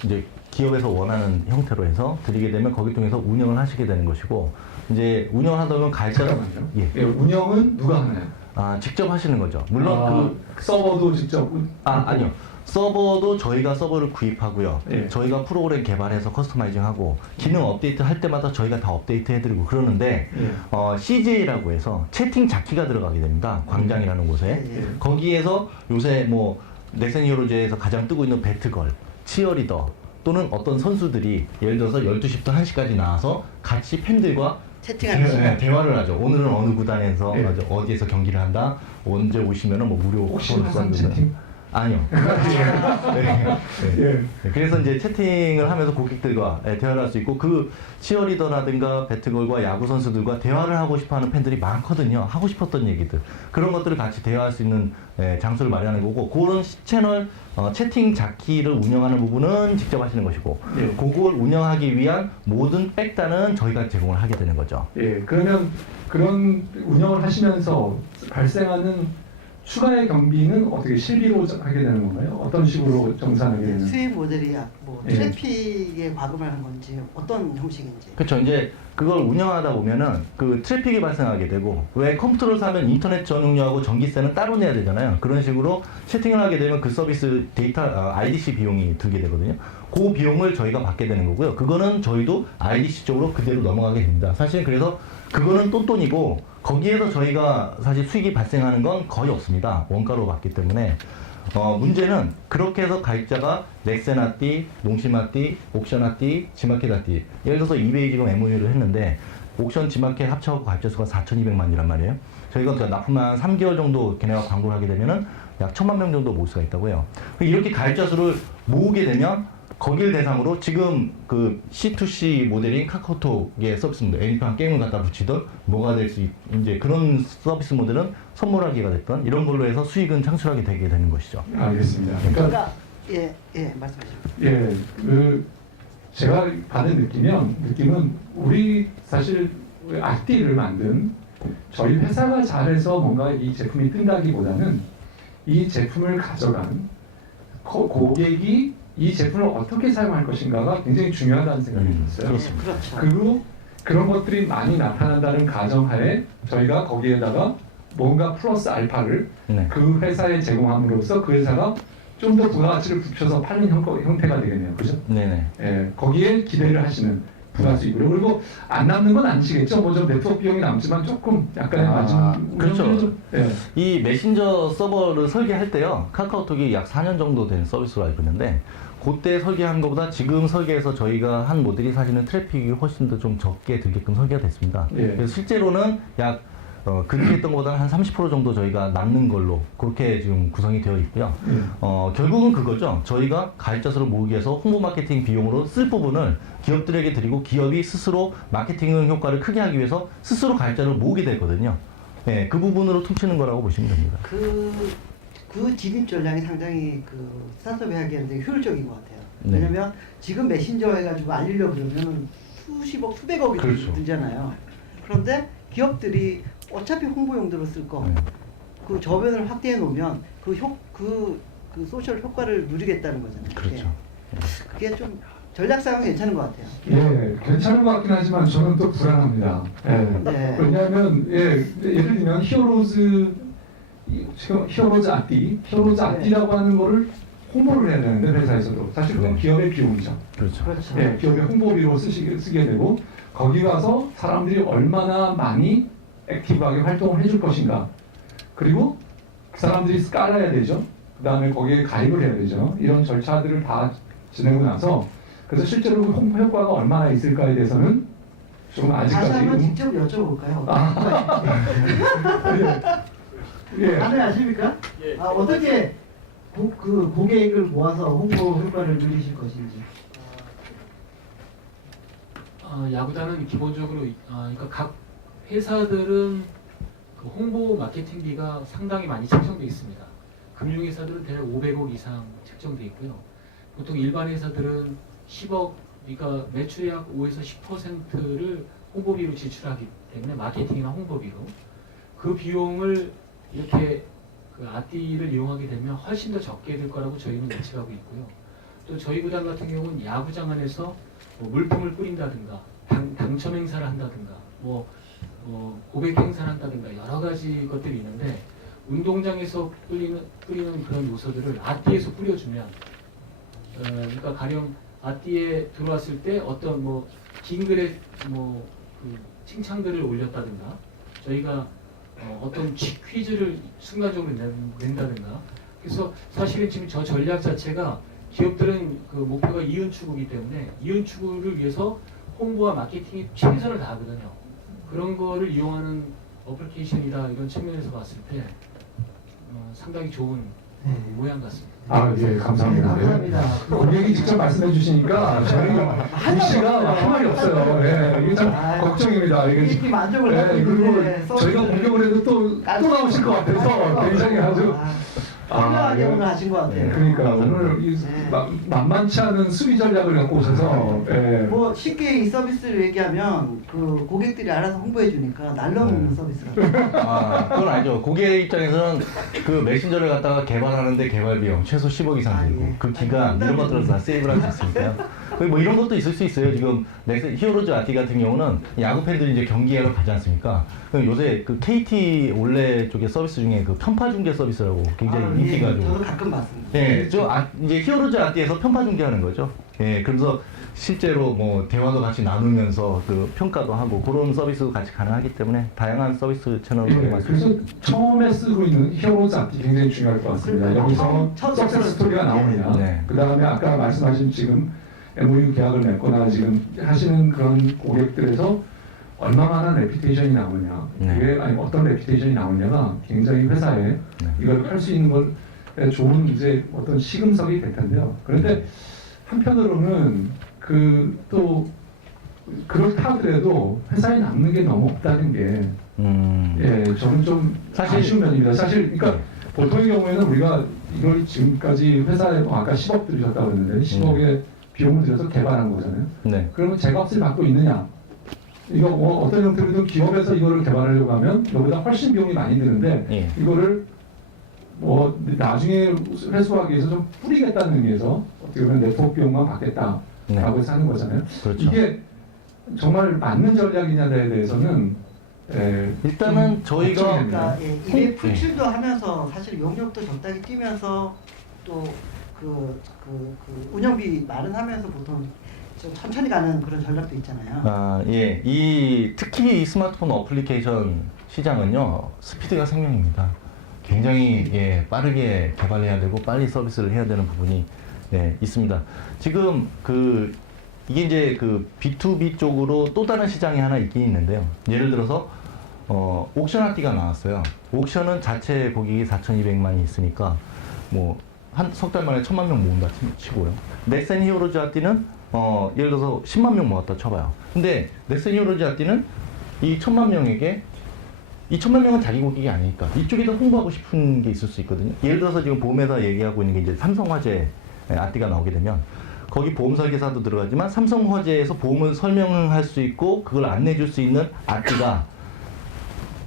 이제 기업에서 원하는 형태로 해서 드리게 되면 거기 통해서 운영을 하시게 되는 것이고 이제 운영을 하다 보면 갈자가 잠깐만요. 예. 예, 운영은 누가 하나요? 직접 하시는 거죠. 물론 서버도 직접 아니요. 서버도 저희가 서버를 구입하고요. 예. 저희가 프로그램 개발해서 커스터마이징하고 기능 업데이트 할 때마다 저희가 다 업데이트 해드리고 그러는데 예. CJ라고 해서 채팅 자키가 들어가게 됩니다. 광장이라는 곳에. 예, 예. 거기에서 요새 뭐 넥센 히어로즈에서 가장 뜨고 있는 배트걸, 치어리더 또는 어떤 선수들이 예를 들어서 12시부터 1시까지 나와서 같이 팬들과 채팅하는 시간. 대화를 하죠. 오늘은 어느 구단에서 예. 어디에서 경기를 한다. 언제 오시면은 뭐 무료 혹시 쿠폰을 화상 쏜다는. 채팅? 아니요. 네. 네. 예. 네, 그래서 이제 채팅을 하면서 고객들과 대화를 할 수 있고 그 치어리더라든가 배트걸과 야구 선수들과 대화를 하고 싶어하는 팬들이 많거든요. 하고 싶었던 얘기들 그런 것들을 같이 대화할 수 있는 장소를 마련하는 거고 그런 채널 채팅 자키를 운영하는 부분은 직접 하시는 것이고 예. 그걸 운영하기 위한 모든 백단은 저희가 제공을 하게 되는 거죠. 예, 그러면 그런 운영을 하시면서 발생하는 추가의 경비는 어떻게 실비로 하게 되는 건가요? 어떤 식으로 정산하게 되는? 수익 모델이 뭐 예. 트래픽에 과금하는 건지 어떤 형식인지. 그렇죠. 이제 그걸 운영하다 보면은 그 트래픽이 발생하게 되고 왜 컴퓨터를 사면 인터넷 전용료하고 전기세는 따로 내야 되잖아요. 그런 식으로 채팅을 하게 되면 그 서비스 데이터 IDC 비용이 들게 되거든요. 그 비용을 저희가 받게 되는 거고요. 그거는 저희도 IDC 쪽으로 그대로 넘어가게 됩니다. 사실 그래서 그거는 똔똔이고 거기에서 저희가 사실 수익이 발생하는 건 거의 없습니다. 원가로 받기 때문에 문제는 그렇게 해서 가입자가 넥센아띠, 농심아띠, 옥션아띠, 지마켓아띠 예를 들어서 이베이 지금 MOU를 했는데 옥션, 지마켓 합쳐서 가입자 수가 4,200만이란 말이에요. 저희가 납품한 3개월 정도 걔네가 광고를 하게 되면은 약 1,000만 명 정도 모을 수가 있다고요. 이렇게 가입자 수를 모으게 되면 거길 대상으로 지금 그 C2C 모델인 카카오톡의 서비스입니다. 애니팡 게임을 갖다 붙이던 뭐가 될 수 이제 그런 서비스 모델은 선물하기가 됐던 이런 걸로 해서 수익은 창출하게 되게 되는 것이죠. 알겠습니다. 그러니까 예 말씀하시죠. 예, 제가 받은 느낌은 우리 사실 앞뒤를 만든 저희 회사가 잘해서 뭔가 이 제품이 뜬다기보다는 이 제품을 가져간 고객이 이 제품을 어떻게 사용할 것인가가 굉장히 중요하다는 생각이 들었어요. 그렇습니다. 그렇죠. 그리고 그런 것들이 많이 나타난다는 가정하에 저희가 거기에다가 뭔가 플러스 알파를 네. 그 회사에 제공함으로써 그 회사가 좀 더 부가가치를 붙여서 파는 형태가 되겠네요. 그죠? 네네. 예, 거기에 기대를 하시는 부가수익으로. 그리고 안 남는 건 아니시겠죠? 뭐 좀 네트워크 비용이 남지만 조금 약간의 마진. 그렇죠. 좀, 예. 이 메신저 서버를 설계할 때요. 카카오톡이 약 4년 정도 된 서비스로 알고 있는데 그때 설계한 것보다 지금 설계해서 저희가 한 모델이 사실은 트래픽이 훨씬 더 좀 적게 들게끔 설계가 됐습니다. 예. 그래서 실제로는 약 그렇게 했던 것보다는 한 30% 정도 저희가 남는 걸로 그렇게 지금 구성이 되어 있고요. 결국은 그거죠. 저희가 가입자 수를 모으기 위해서 홍보 마케팅 비용으로 쓸 부분을 기업들에게 드리고 기업이 스스로 마케팅 효과를 크게 하기 위해서 스스로 가입자를 모으게 되거든요. 네, 그 부분으로 퉁치는 거라고 보시면 됩니다. 그 진입 전략이 상당히 그 스타트업이 하기에는 되게 효율적인 것 같아요. 네. 왜냐면 지금 메신저 해가지고 알리려고 그러면 수십억, 수백억이 그렇죠. 들잖아요. 그런데 기업들이 어차피 홍보 용도로 쓸 거, 네. 그 저변을 확대해 놓으면 그 소셜 효과를 누리겠다는 거잖아요. 그렇죠. 그게 좀 전략상은 괜찮은 것 같아요. 예, 괜찮은 것 같긴 하지만 저는 또 불안합니다. 예. 네. 왜냐하면 예를 들면 히어로즈 아띠라고 하는 거를 홍보를 해야 되는데 회사에서도 사실 그건 네. 기업의 비용이죠. 그렇죠. 그렇죠. 예, 기업의 홍보비로 쓰게 되고 거기 가서 사람들이 얼마나 많이 액티브하게 활동을 해줄 것인가. 그리고 그 사람들이 깔아야 되죠. 그 다음에 거기에 가입을 해야 되죠. 이런 절차들을 다 지내고 나서 그래서 실제로 그 홍보 효과가 얼마나 있을까에 대해서는 좀 다시 아직까지 한번 직접 여쭤볼까요? 예. 가능하십니까? 예. 어떻게 그 고객을 모아서 홍보 효과를 누리실 것인지. 야구단은 기본적으로 그러니까 각 회사들은 그 홍보 마케팅비가 상당히 많이 책정돼 있습니다. 금융회사들은 대략 500억 이상 책정돼 있고요. 보통 일반 회사들은 10억, 그러니까 매출의 약 5에서 10%를 홍보비로 지출하기 때문에 마케팅이나 홍보비로 그 비용을 이렇게 그 아띠를 이용하게 되면 훨씬 더 적게 들 거라고 저희는 예측하고 있고요. 또 저희 구단 같은 경우는 야구장 안에서 뭐 물품을 뿌린다든가 당첨 행사를 한다든가 고백 행사를 한다든가 여러 가지 것들이 있는데 운동장에서 뿌리는 그런 요소들을 아띠에서 뿌려주면 그러니까 가령 아띠에 들어왔을 때 어떤 긴 글에 그 칭찬글을 올렸다든가 저희가 어떤 퀴즈를 순간적으로 낸다든가 그래서 사실은 지금 저 전략 자체가 기업들은 그 목표가 이윤 추구이기 때문에 이윤 추구를 위해서 홍보와 마케팅에 최선을 다하거든요. 그런 거를 이용하는 어플리케이션이다 이런 측면에서 봤을 때 상당히 좋은 모양 같습니다. 예, 감사합니다. 네, 감사합니다. 고객이 직접 말씀해 주시니까 저희 씨가 할 말이 없어요. 예, 이게 참 걱정입니다. 이렇게 만족을 예, 하고 그리고 있는데 저희가 공격을 해도 또 나오실 것 같아서 굉장히 아주 훌륭하게 예. 오늘 하신 것 같아요. 그러니까 오늘 이 네. 만만치 않은 수비 전략을 갖고 오셔서 예. 뭐 쉽게 이 서비스를 얘기하면 그 고객들이 알아서 홍보해 주니까 날려먹는 서비스라고. 그건 아니죠. 고객 입장에서는 그 메신저를 갖다가 개발하는데 개발 비용 최소 10억 이상 들고 예. 그 기간 이런 것들을 다 세이브를 할 수 있으니까요. 뭐 이런 것도 있을 수 있어요. 지금 히어로즈 아티 같은 경우는 야구 팬들이 이제 경기하러 가지 않습니까? 그럼 요새 그 KT 올레 쪽의 서비스 중에 그 편파 중계 서비스라고 굉장히 인기가 좀. 저도 가끔 봤습니다. 예, 이제 히어로즈 아티에서 편파 중계하는 거죠. 예, 그래서 실제로 뭐 대화도 같이 나누면서 그 평가도 하고 그런 서비스도 같이 가능하기 때문에 다양한 서비스 채널을 예, 그래서 처음에 쓰고 있는 히어로즈 아티 굉장히 중요할 것 같습니다. 그러니까 여기서 첫 석세스 스토리가 나오느냐. 네. 그 다음에 아까 말씀하신 지금 MOU 계약을 맺거나 지금 하시는 그런 고객들에서 얼마만한 레피테이션이 나오냐. 네. 그게 어떤 레피테이션이 나오냐가 굉장히 회사에 네. 이걸 할 수 있는 걸 좋은 이제 어떤 시금석이 될 텐데요. 그런데 한편으로는 또 그렇다 하더라도 회사에 남는 게 너무 없다는 게 저는 좀 사실- 아쉬운 면입니다. 사실 그러니까 보통의 경우에는 우리가 이걸 지금까지 회사에 아까 10억 들으셨다고 했는데 10억의 비용을 들여서 개발한 거잖아요. 네. 그러면 제값을 받고 있느냐? 이거 어떤 형태로든 기업에서 이거를 개발하려고 하면 이거보다 훨씬 비용이 많이 드는데 예. 이거를 나중에 회수하기 위해서 좀 뿌리겠다는 의미에서 어떻게 보면 네트워크 비용만 받겠다라고 네. 해서 하는 거잖아요. 그렇죠. 이게 정말 맞는 전략이냐에 대해서는 일단은 좀 저희가 걱정이 됩니다. 그러니까 이게 풀칠도 하면서 사실 용역도 적당히 뛰면서 또 그 운영비 마련하면서 보통 좀 천천히 가는 그런 전략도 있잖아요. 예. 특히 이 스마트폰 어플리케이션 시장은요, 스피드가 생명입니다. 굉장히 빠르게 개발해야 되고 빨리 서비스를 해야 되는 부분이 있습니다. 지금 이게 이제 그 B2B 쪽으로 또 다른 시장이 하나 있긴 있는데요. 예를 들어서 옥션 아띠가 나왔어요. 옥션은 자체 고객이 4,200만이 있으니까 뭐 한 석 달 만에 1,000만 명 모은다 치고요. 넥센 히어로즈 아띠는 예를 들어서 10만 명 모았다 쳐봐요. 근데 넥센 히어로즈 아띠는 이 1,000만 명에게 이 1,000만 명은 자기 고객이 아니니까 이쪽에다 홍보하고 싶은 게 있을 수 있거든요. 예를 들어서 지금 보험회사 얘기하고 있는 게 이제 삼성화재 아띠가 나오게 되면 거기 보험 설계사도 들어가지만 삼성화재에서 보험을 설명할 수 있고 그걸 안내해 줄 수 있는 아띠가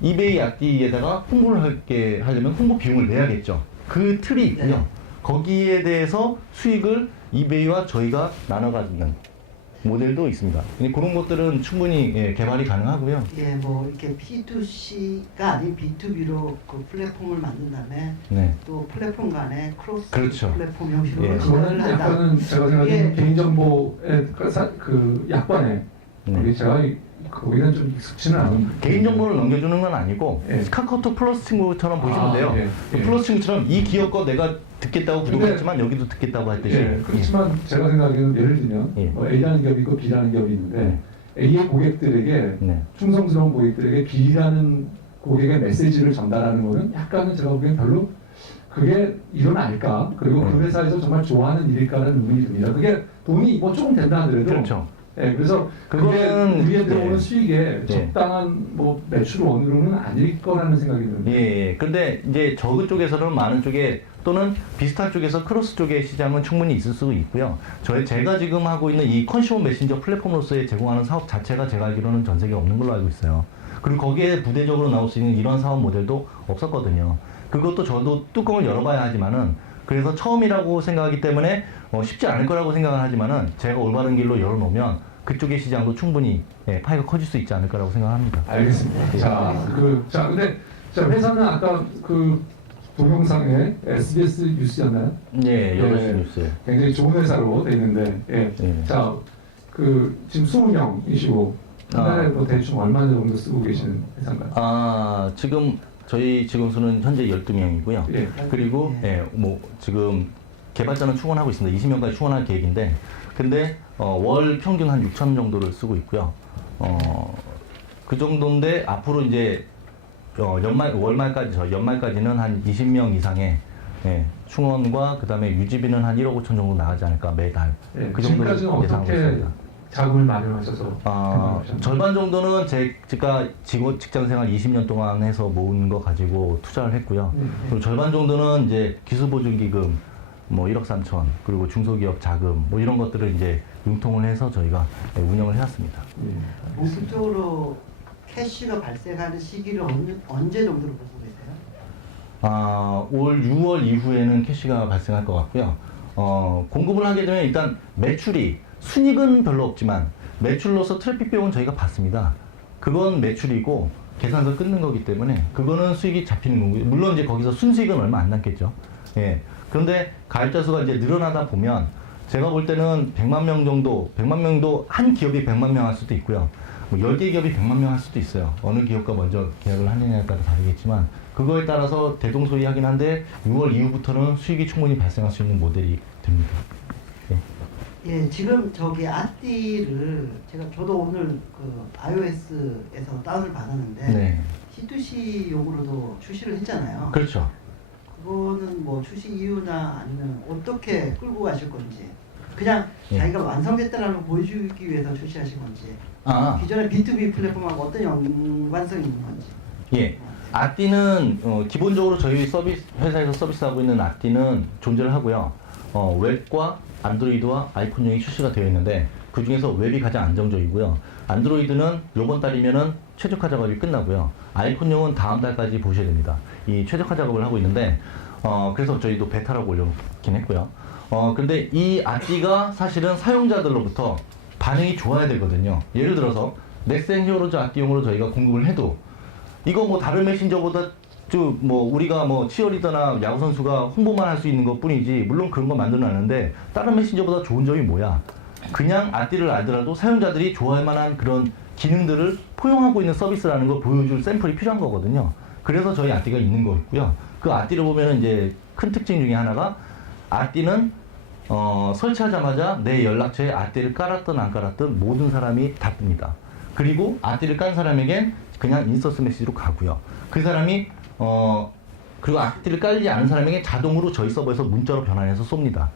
이베이 아띠에다가 홍보를 하려면 홍보 비용을 내야겠죠. 그 틀이 있고요. 네. 거기에 대해서 수익을 이베이와 저희가 나눠 가지는 모델도 있습니다. 그런 것들은 충분히 개발이 가능하고요. 예, 뭐 이렇게 P2C가 아닌 B2B로 그 플랫폼을 만든 다음에 네. 또 플랫폼 간에 크로스 그렇죠. 플랫폼 형식으로 예. 진행을 그거는 한다. 약간은 제가 생각하기에는 개인정보의 그 약관에 네. 우리 제가 거기는 좀 익숙치는 않은 개인정보를 넘겨주는 건 아니고 예. 스카커터 플러스 친구처럼 보시면 돼요. 예, 예. 플러스 친구처럼 이 기업 거 내가 듣겠다고 구독했지만 여기도 듣겠다고 했듯이 예, 그렇지만 제가 생각하기에는 예를 들면 예. A라는 기업이 있고 B라는 기업이 있는데 A의 고객들에게 네. 충성스러운 고객들에게 B라는 고객의 메시지를 전달하는 거는 약간은 제가 보기엔 별로 그게 일어날까 그리고 그 회사에서 정말 좋아하는 일일까라는 의문이 듭니다. 그게 돈이 뭐 조금 된다 하더라도 그렇죠. 예, 그래서 그거는 그게 위에 들어오는 예. 수익에 적당한 뭐 매출 원으로는 아닐 거라는 생각이 듭니다. 예. 근데 이제 저그 쪽에서는 많은 쪽에 또는 비슷한 쪽에서 크로스 쪽의 시장은 충분히 있을 수 있고요. 제가 지금 하고 있는 이 컨슈머 메신저 플랫폼으로서의 제공하는 사업 자체가 제가 알기로는 전 세계에 없는 걸로 알고 있어요. 그리고 거기에 부대적으로 나올 수 있는 이런 사업 모델도 없었거든요. 그것도 저도 뚜껑을 열어봐야 하지만은 그래서 처음이라고 생각하기 때문에 쉽지 않을 거라고 생각을 하지만은 제가 올바른 길로 열어놓으면 그쪽의 시장도 충분히 파이가 커질 수 있지 않을 거라고 생각합니다. 알겠습니다. 예. 자, 근데 회사는 아까 그 동영상에 SBS 뉴스였나요? 예, 8시 뉴스. 굉장히 좋은 회사로 돼 있는데, 예. 예. 자, 지금 20명이시고 한 달에 뭐 대충 얼마 정도 쓰고 계시는 회사인가요? 지금 저희 직원 수는 현재 12명이고요. 예. 그리고 뭐 지금 개발자는 충원하고 있습니다. 20명까지 충원할 계획인데, 근데 월 평균 한 6천 정도를 쓰고 있고요. 그 정도인데 앞으로 이제 연말까지는 한 20명 이상의 충원과 그다음에 유지비는 한 1억 5천 정도 나가지 않을까 매달. 예. 그 정도를 지금까지는 예상하고 어떻게 있습니다. 자금을 마련하셔서 생각하셨나요? 절반 정도는 제가 직장 생활 20년 동안 해서 모은 거 가지고 투자를 했고요. 그리고 절반 정도는 이제 기술보증기금 뭐 1억 3천 그리고 중소기업 자금 뭐 이런 것들을 이제 융통을 해서 저희가 운영을 해왔습니다. 예. 본격적으로 캐시가 발생하는 시기를 언제 정도로 보고 계세요? 올 6월 이후에는 캐시가 발생할 것 같고요. 공급을 하게 되면 일단 매출이 순익은 별로 없지만 매출로서 트래픽 비용은 저희가 받습니다. 그건 매출이고 계산서 끊는 거기 때문에 그거는 수익이 잡히는 거고요. 물론 이제 거기서 순수익은 얼마 안 남겠죠. 예. 그런데 가입자 수가 이제 늘어나다 보면 제가 볼 때는 100만 명 정도 한 기업이 100만 명 할 수도 있고요. 뭐 10개 기업이 100만 명 할 수도 있어요. 어느 기업과 먼저 계약을 하느냐에 따라 다르겠지만 그거에 따라서 대동소이하긴 한데 6월 이후부터는 수익이 충분히 발생할 수 있는 모델이 됩니다. 예, 지금 저기 아띠를 저도 오늘 그 iOS에서 다운을 받았는데 네. C2C 용으로도 출시를 했잖아요. 그렇죠. 그거는 뭐 출시 이유나 아니면 어떻게 끌고 가실 건지 그냥 예. 자기가 완성됐다는 걸 보여주기 위해서 출시하신 건지 기존의 B2B 플랫폼하고 어떤 연관성이 있는 건지. 예. 아띠는 기본적으로 저희 회사에서 서비스하고 있는 아띠는 존재를 하고요. 웹과 안드로이드와 아이폰용이 출시가 되어 있는데 그 중에서 웹이 가장 안정적이고요. 안드로이드는 이번 달이면은 최적화 작업이 끝나고요. 아이폰용은 다음 달까지 보셔야 됩니다. 이 최적화 작업을 하고 있는데 그래서 저희도 베타라고 올려놓긴 했고요. 근데 이 아띠가 사실은 사용자들로부터 반응이 좋아야 되거든요. 예를 들어서 넥센 히어로즈 아띠용으로 저희가 공급을 해도 이거 뭐 다른 메신저보다 뭐 우리가 뭐 치어리더나 야구 선수가 홍보만 할 수 있는 것뿐이지 물론 그런 거 만들어놨는데 다른 메신저보다 좋은 점이 뭐야? 그냥 아띠를 알더라도 사용자들이 좋아할 만한 그런 기능들을 포용하고 있는 서비스라는 걸 보여줄 샘플이 필요한 거거든요. 그래서 저희 아띠가 있는 거고요. 그 아띠를 보면은 이제 큰 특징 중에 하나가 아띠는 설치하자마자 내 연락처에 아띠를 깔았든 안 깔았든 모든 사람이 다 뜹니다. 그리고 아띠를 깐 사람에겐 그냥 인서스 메시지로 가고요. 그 사람이 그리고 아띠를 깔지 않은 사람에게 자동으로 저희 서버에서 문자로 변환해서 쏩니다.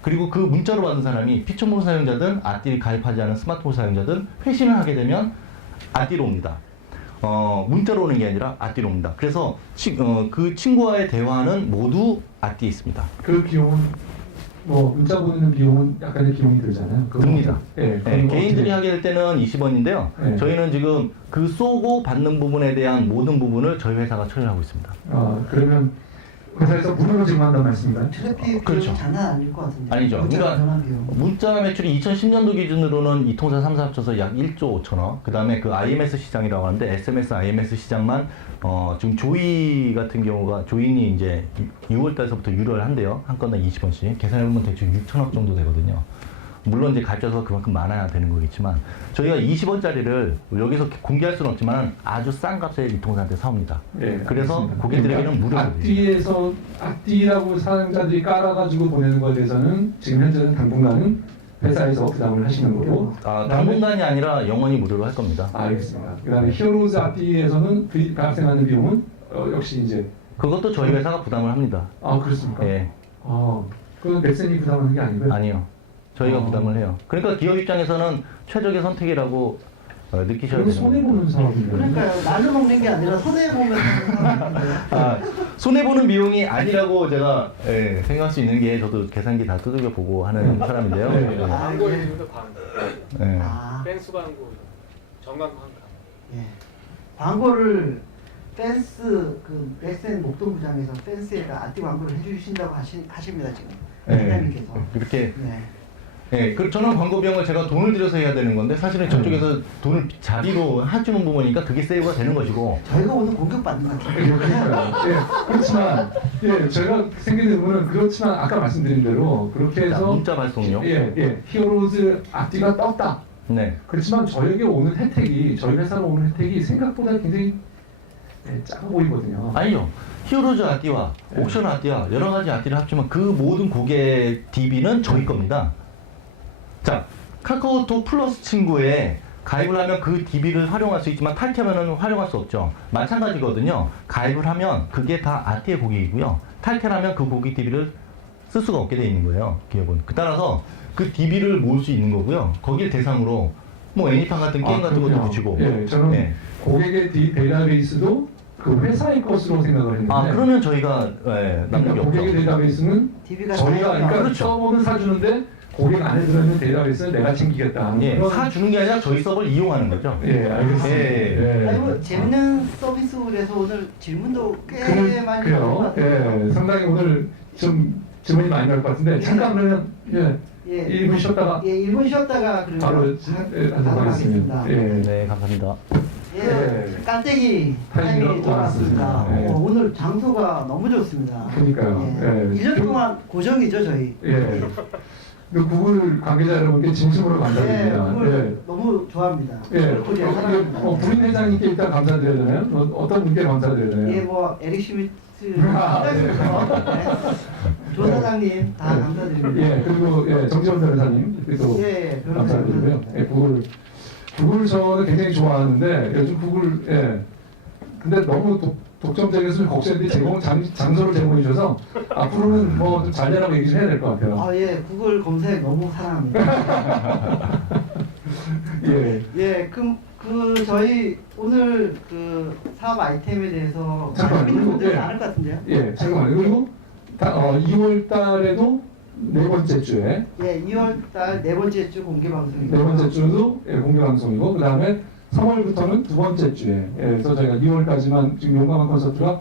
그리고 그 문자로 받은 사람이 피처몰 사용자든 아띠를 가입하지 않은 스마트폰 사용자든 회신을 하게 되면 아띠로 옵니다. 문자로 오는 게 아니라 아띠로 옵니다. 그래서 그 친구와의 대화는 모두 아띠에 있습니다. 그 비용은 뭐 문자 보내는 비용은 약간의 비용이 들잖아요. 그거 듭니다. 예, 네, 개인들이 하게 될 때는 20원인데요. 네. 저희는 지금 그 쏘고 받는 부분에 대한 모든 부분을 저희 회사가 처리하고 있습니다. 그러면 회사에서 무료로 지급한다는 말씀인가요? 트래픽 그렇죠. 비용이 장난 아닐 것 같은데. 아니죠. 문자 그러니까 전환 비용. 문자 매출이 2010년도 기준으로는 이 통사 3사 합쳐서 약 1조 5천억. 그 다음에 그 IMS 시장이라고 하는데 SMS, IMS 시장만 지금 조이 같은 경우가 조인이 이제 6월 달서부터 유료를 한대요. 한 건당 20원씩. 계산해보면 대충 6천억 정도 되거든요. 물론 이제 가입자 수가 그만큼 많아야 되는 거겠지만 저희가 20원짜리를 여기서 공개할 수는 없지만 아주 싼 값에 이 통사한테 사옵니다. 예, 그래서 알겠습니다. 고객들에게는 무료로 앞뒤에서 앞뒤라고 사용자들이 깔아가지고 보내는 것에 대해서는 지금 현재는 당분간은 회사에서 부담을 하시는 거고. 당분간이 아니라 영원히 무료로 할 겁니다. 알겠습니다. 그다음에 히어로즈 앞뒤에서는 발생하는 비용은 역시 이제 그것도 저희 회사가 부담을 합니다. 그렇습니까? 예. 그건 넥센이 부담하는 게 아니고요. 아니요. 저희가 부담을 해요. 그러니까 기업 입장에서는 최적의 선택이라고 느끼셔야 그리고 되는 손해 보는 거죠. 사업인데. 그러니까요. 나를 먹는 게 아니라 손해보면 하는 사람인데. 손해보는 비용이 아니라고 제가 생각할 수 있는 게 저도 계산기 다 두들겨 보고 하는 사람인데요. 네. 광고 일도 광고. 네. 댄스 광고, 정강 광고. 예. 광고를 펜스 그 넥센 목동구장에서 펜스에다 아띠 광고를 해주신다고 하십니다 지금. 회장님께서. 이렇게 네. 저는 광고 비용을 제가 돈을 들여서 해야 되는 건데 사실은 저쪽에서 돈을 자리로 해주는 부분이니까 그게 세이브가 되는 것이고. 저희가 오늘 공격받는 것 같아요. 그렇지만 제가 생긴 의문은 그렇지만 아까 말씀드린 대로 그렇게 해서 문자 발송료. 히어로즈 앞뒤가 떴다. 네. 그렇지만 저에게 오는 혜택이 저희 회사로 오는 혜택이 생각보다 굉장히 작아 보이거든요. 아니요. 히어로즈 아띠와 옥션 아띠와 여러 가지 아띠를 합치면 그 모든 고객 DB는 저희 겁니다. 자, 카카오톡 플러스 친구에 가입을 하면 그 DB를 활용할 수 있지만 탈퇴하면 활용할 수 없죠. 마찬가지거든요. 가입을 하면 그게 다 아띠의 고객이고요. 탈퇴를 하면 그 고객 DB를 쓸 수가 없게 돼 있는 거예요. 기업은. 따라서 그 DB를 모을 수 있는 거고요. 거기를 대상으로 뭐 애니팡 같은 게임 같은 것도 붙이고. 저는 고객의 데이터베이스도 그 회사의 것으로 생각을 했는데. 그러면 저희가 남는 게 없죠. 고객의 데이터베이스는 DB가 저희가 그러니까 그렇죠. 서버는 사주는데 고객 안에 들어있는 데이터베이스는 내가 챙기겠다. 사주는 게 아니라 저희 서버를 이용하는 거죠. 알겠습니다. 아니 뭐 재밌는 서비스로 그래서 오늘 질문도 꽤 많이 나온 것 같아요. 상당히 오늘 좀 질문이 많이 나올 것 같은데 잠깐 그러면 1분 쉬었다가 1분 쉬었다가 그러면 바로 하도록 하겠습니다. 네, 감사합니다. 깐때기 타임이 돌아왔습니다. 오늘 장소가 너무 좋습니다. 그러니까요. 1년 동안 고정이죠 저희. 그 구글 관계자 여러분께 진심으로 감사드립니다. 너무 좋아합니다. 코리아 사랑합니다. 부인 회장님께 일단 감사드려야 되나요? 어떤 분께 감사드려야 되나요? 뭐 에릭 슈미트 조 사장님 다 감사드립니다. 그리고 정지원 변호사님 또 감사드리고요. 구글 저는 굉장히 좋아하는데 요즘 구글 근데 너무 독점적이어서 걱정인데 장소를 제공해 주셔서 앞으로는 뭐 좀 잘 되라고 얘기 좀 해야 될 것 같아요. 구글 검색 너무 사랑합니다. 그럼 저희 오늘 그 사업 아이템에 대해서 재밌는 분들이 많을 것 같은데요? 잠깐만요. 그리고 2월 달에도 네 번째 주에 2월 달 네 번째 주 공개 방송입니다. 네 번째 주도 공개 방송이고 그 다음에 3월부터는 두 번째 주에 그래서 저희가 2월까지만 지금 용감한 콘서트가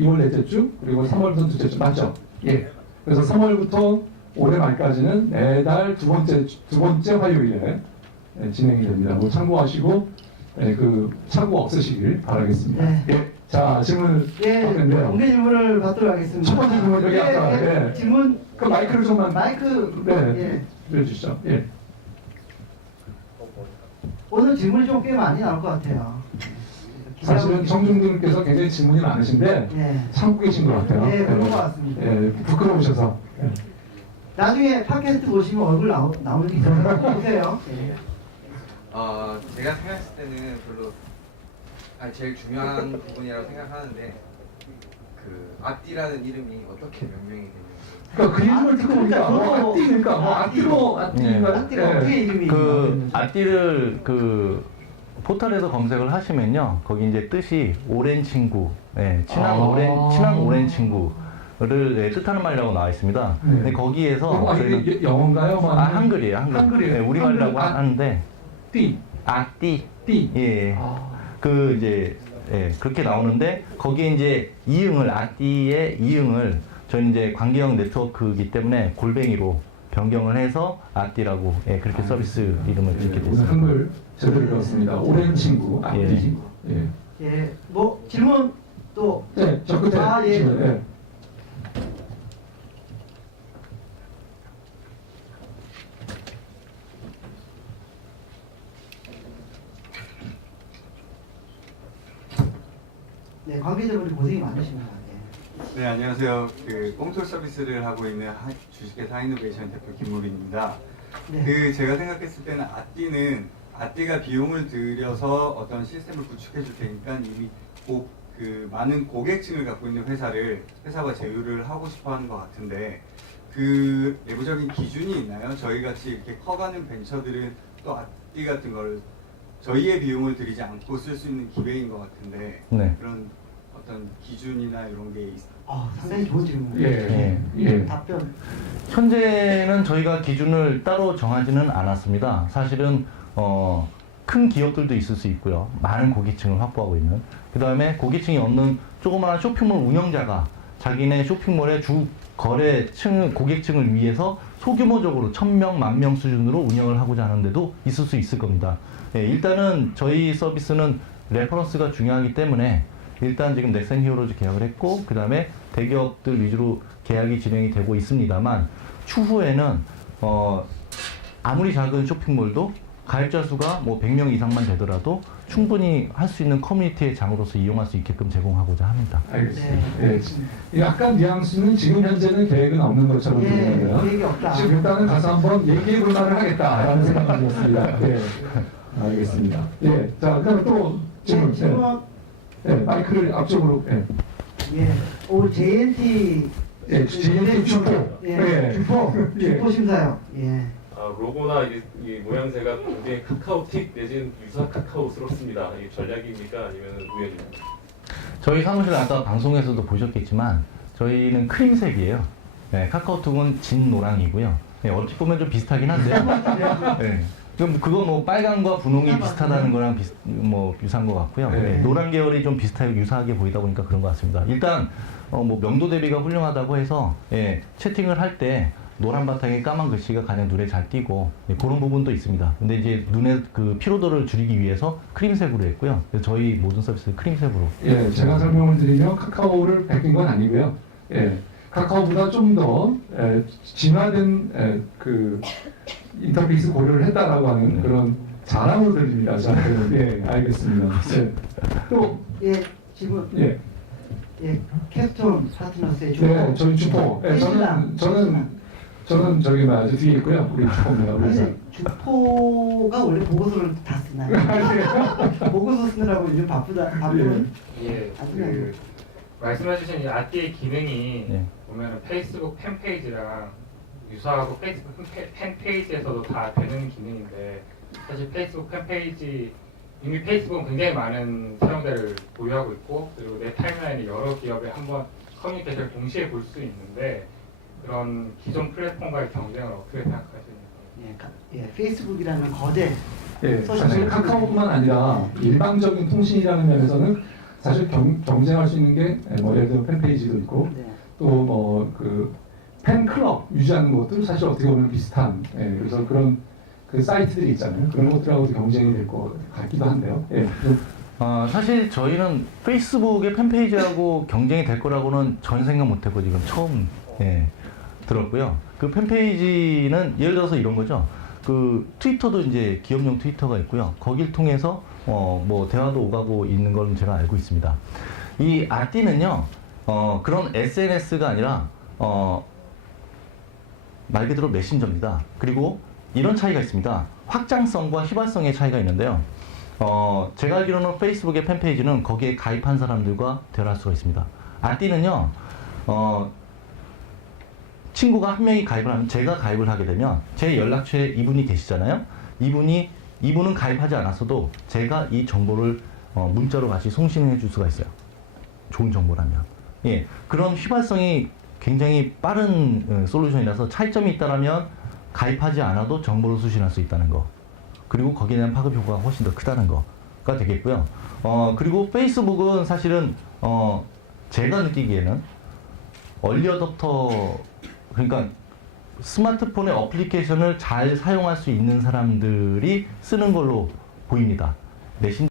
2월 넷째 주 그리고 3월부터 둘째 주 맞죠? 그래서 3월부터 올해 말까지는 매달 두 번째 화요일에 진행이 됩니다. 뭐 참고하시고 그 착오 없으시길 바라겠습니다. 자 질문을 받겠는데요. 공개 질문을 받도록 하겠습니다. 첫 번째 질문 여기 아까 질문 그 마이크를 좀만 들려주시죠. 오늘 질문이 좀 꽤 많이 나올 것 같아요. 사실은 청중들께서 굉장히 질문이 많으신데 참고 계신 것 같아요. 그런 것 같습니다. 부끄러우셔서. 나중에 팟캐스트 보시면 얼굴 나오는 게 있어서 보세요. 제가 생각했을 때는 별로 제일 중요한 부분이라고 생각하는데 그 아띠라는 이름이 어떻게 명명이 됐는지. 그러니까 그 이름을 듣고 보니까 뭐 아띠니까 뭐 아띠인가요? 아띠가 어떻게 이름이 그 아띠를 그 포털에서 검색을 하시면요, 거기 이제 뜻이 오랜 친구, 예, 친한 오랜 친구를 예, 뜻하는 말이라고 나와 있습니다. 네. 근데 거기에서 이게 영어인가요? 뭐 아니면 한글이에요, 한글. 한글이에요? 예, 우리말이라고 한글, 하는데 띠. 아띠, 띠. 예, 그 이제 예, 그렇게 나오는데 거기에 이제 이응을 아띠의 이응을 저희 이제 관계형 네트워크이기 때문에 골뱅이로 변경을 해서 아띠라고 예, 그렇게 서비스 이름을 짓게 오늘 됐습니다. 한글 제대로 배웠습니다. 오랜 친구, 아띠. 예. 예. 예, 뭐 질문 또 네, 저 끝에. 예. 예. 네, 관계자분이 고생이 많으십니다. 예. 네, 안녕하세요. 그 꽁톨 서비스를 하고 있는 주식회사 하이노베이션 대표 김무빈입니다. 네. 제가 생각했을 때는 아띠가 비용을 들여서 어떤 시스템을 구축해 줄 테니까 이미 그 많은 고객층을 갖고 있는 회사와 제휴를 하고 싶어 하는 것 같은데 그 내부적인 기준이 있나요? 저희 같이 이렇게 커가는 벤처들은 또 아띠 같은 걸 저희의 비용을 들이지 않고 쓸 수 있는 기회인 것 같은데 네. 그런 어떤 기준이나 이런 게 상당히 좋은 질문이에요. 예. 예. 답변. 현재는 저희가 기준을 따로 정하지는 않았습니다. 사실은 큰 기업들도 있을 수 있고요. 많은 고객층을 확보하고 있는. 그 다음에 고객층이 없는 조그마한 쇼핑몰 운영자가 자기네 쇼핑몰의 주 거래층 고객층을 위해서 소규모적으로 1000명, 10,000명 수준으로 운영을 하고자 하는데도 있을 수 있을 겁니다. 예, 일단은 저희 서비스는 레퍼런스가 중요하기 때문에 일단 지금 넥센 히어로즈 계약을 했고 그 다음에 대기업들 위주로 계약이 진행이 되고 있습니다만 추후에는 아무리 작은 쇼핑몰도 가입자 수가 뭐 100명 이상만 되더라도 충분히 할 수 있는 커뮤니티의 장으로서 이용할 수 있게끔 제공하고자 합니다. 알겠습니다. 예. 약간 뉘앙스는 지금 현재는 계획은 없는 것처럼 예, 들리는데요. 계획이 없다. 지금 일단은 가서 한번 얘기해 볼 만을 하겠다라는 생각이 들었습니다. 예. 알겠습니다. 예. 자, 그럼 또 질문. 네, 질문. 예. 마이크를 앞쪽으로. 예. 예. 오 JNT. 예. JNT 주포. 예. 주포. 예. 주포 심사요. 예. 로고나 이 모양새가 굉장히 카카오틱 내지는 유사 카카오스럽습니다. 이게 전략입니까 아니면 우연입니까? 저희 사무실 아까 방송에서도 보셨겠지만 저희는 크림색이에요. 네, 카카오톡은 진노랑이고요. 네, 어찌 보면 좀 비슷하긴 한데요. 네. 그거 뭐 빨강과 분홍이 비슷하다는 거랑 유사한 것 같고요. 네. 네, 노란 계열이 좀 비슷하게 유사하게 보이다 보니까 그런 것 같습니다. 일단 뭐 명도 대비가 훌륭하다고 해서 예, 채팅을 할 때 노란 바탕에 까만 글씨가 가장 눈에 잘 띄고 그런 부분도 있습니다. 근데 이제 눈의 그 피로도를 줄이기 위해서 크림색으로 했고요. 그래서 저희 모든 서비스 크림색으로. 예, 제가 설명을 드리면 카카오를 베낀 건 아니고요. 예, 카카오보다 좀 더 진화된 그 인터페이스 고려를 했다라고 하는 그런 자랑으로 들립니다. 저한테는. 예, 알겠습니다. 예. 또 예. 질문. 예. 예. 캡스톤 파트너스의 주포. 네, 저희 주포. 예, 저는 저기 뭐지 뒤에 있고요. 우리 주포입니다. 우리 회사. 근데 주포가 원래 보고서를 다 쓰나요? 보고서 쓰느라고 요즘 바쁜. 예, 그 말씀해주신 이 아띠의 기능이 보면 페이스북 팬페이지랑 유사하고 페이스북 팬페이지에서도 다 되는 기능인데 사실 페이스북 팬페이지 이미 페이스북은 굉장히 많은 사용자를 보유하고 있고 그리고 내 타임라인에 여러 기업의 한번 커뮤니케이션을 동시에 볼 수 있는데 그런 기존 플랫폼과의 경쟁을 어떻게 생각하시는지? 예, 페이스북이라는 거대 예, 사실 카카오뿐만 아니라 일방적인 통신이라는 면에서는 사실 경쟁할 수 있는 게 뭐 예를 들어 팬페이지도 있고 또 뭐 그 팬클럽 유지하는 것도 사실 어떻게 보면 비슷한 그래서 그런 그 사이트들이 있잖아요. 그런 것들하고도 경쟁이 될 것 같기도 한데요. 예. 사실 저희는 페이스북의 팬페이지하고 경쟁이 될 거라고는 전혀 생각 못했고 지금 처음 들었고요. 그 팬페이지는 예를 들어서 이런 거죠. 그 트위터도 이제 기업용 트위터가 있고요. 거길 통해서 뭐 대화도 오가고 있는 걸 제가 알고 있습니다. 이 아띠는요, 그런 SNS가 아니라 말 그대로 메신저입니다. 그리고 이런 차이가 있습니다. 확장성과 휘발성의 차이가 있는데요. 제가 알기로는 페이스북의 팬페이지는 거기에 가입한 사람들과 대화할 수가 있습니다. 아띠는요, 친구가 한 명이 가입을 하면, 제가 가입을 하게 되면 제 연락처에 이분이 계시잖아요. 이분은 가입하지 않았어도 제가 이 정보를 문자로 같이 송신해 줄 수가 있어요. 좋은 정보라면. 예, 그런 휘발성이 굉장히 빠른 솔루션이라서 차이점이 있다면 가입하지 않아도 정보를 수신할 수 있다는 거. 그리고 거기에 대한 파급 효과가 훨씬 더 크다는 거가 되겠고요. 그리고 페이스북은 사실은 제가 느끼기에는 얼리 어댑터, 그러니까 스마트폰의 어플리케이션을 잘 사용할 수 있는 사람들이 쓰는 걸로 보입니다. 메신저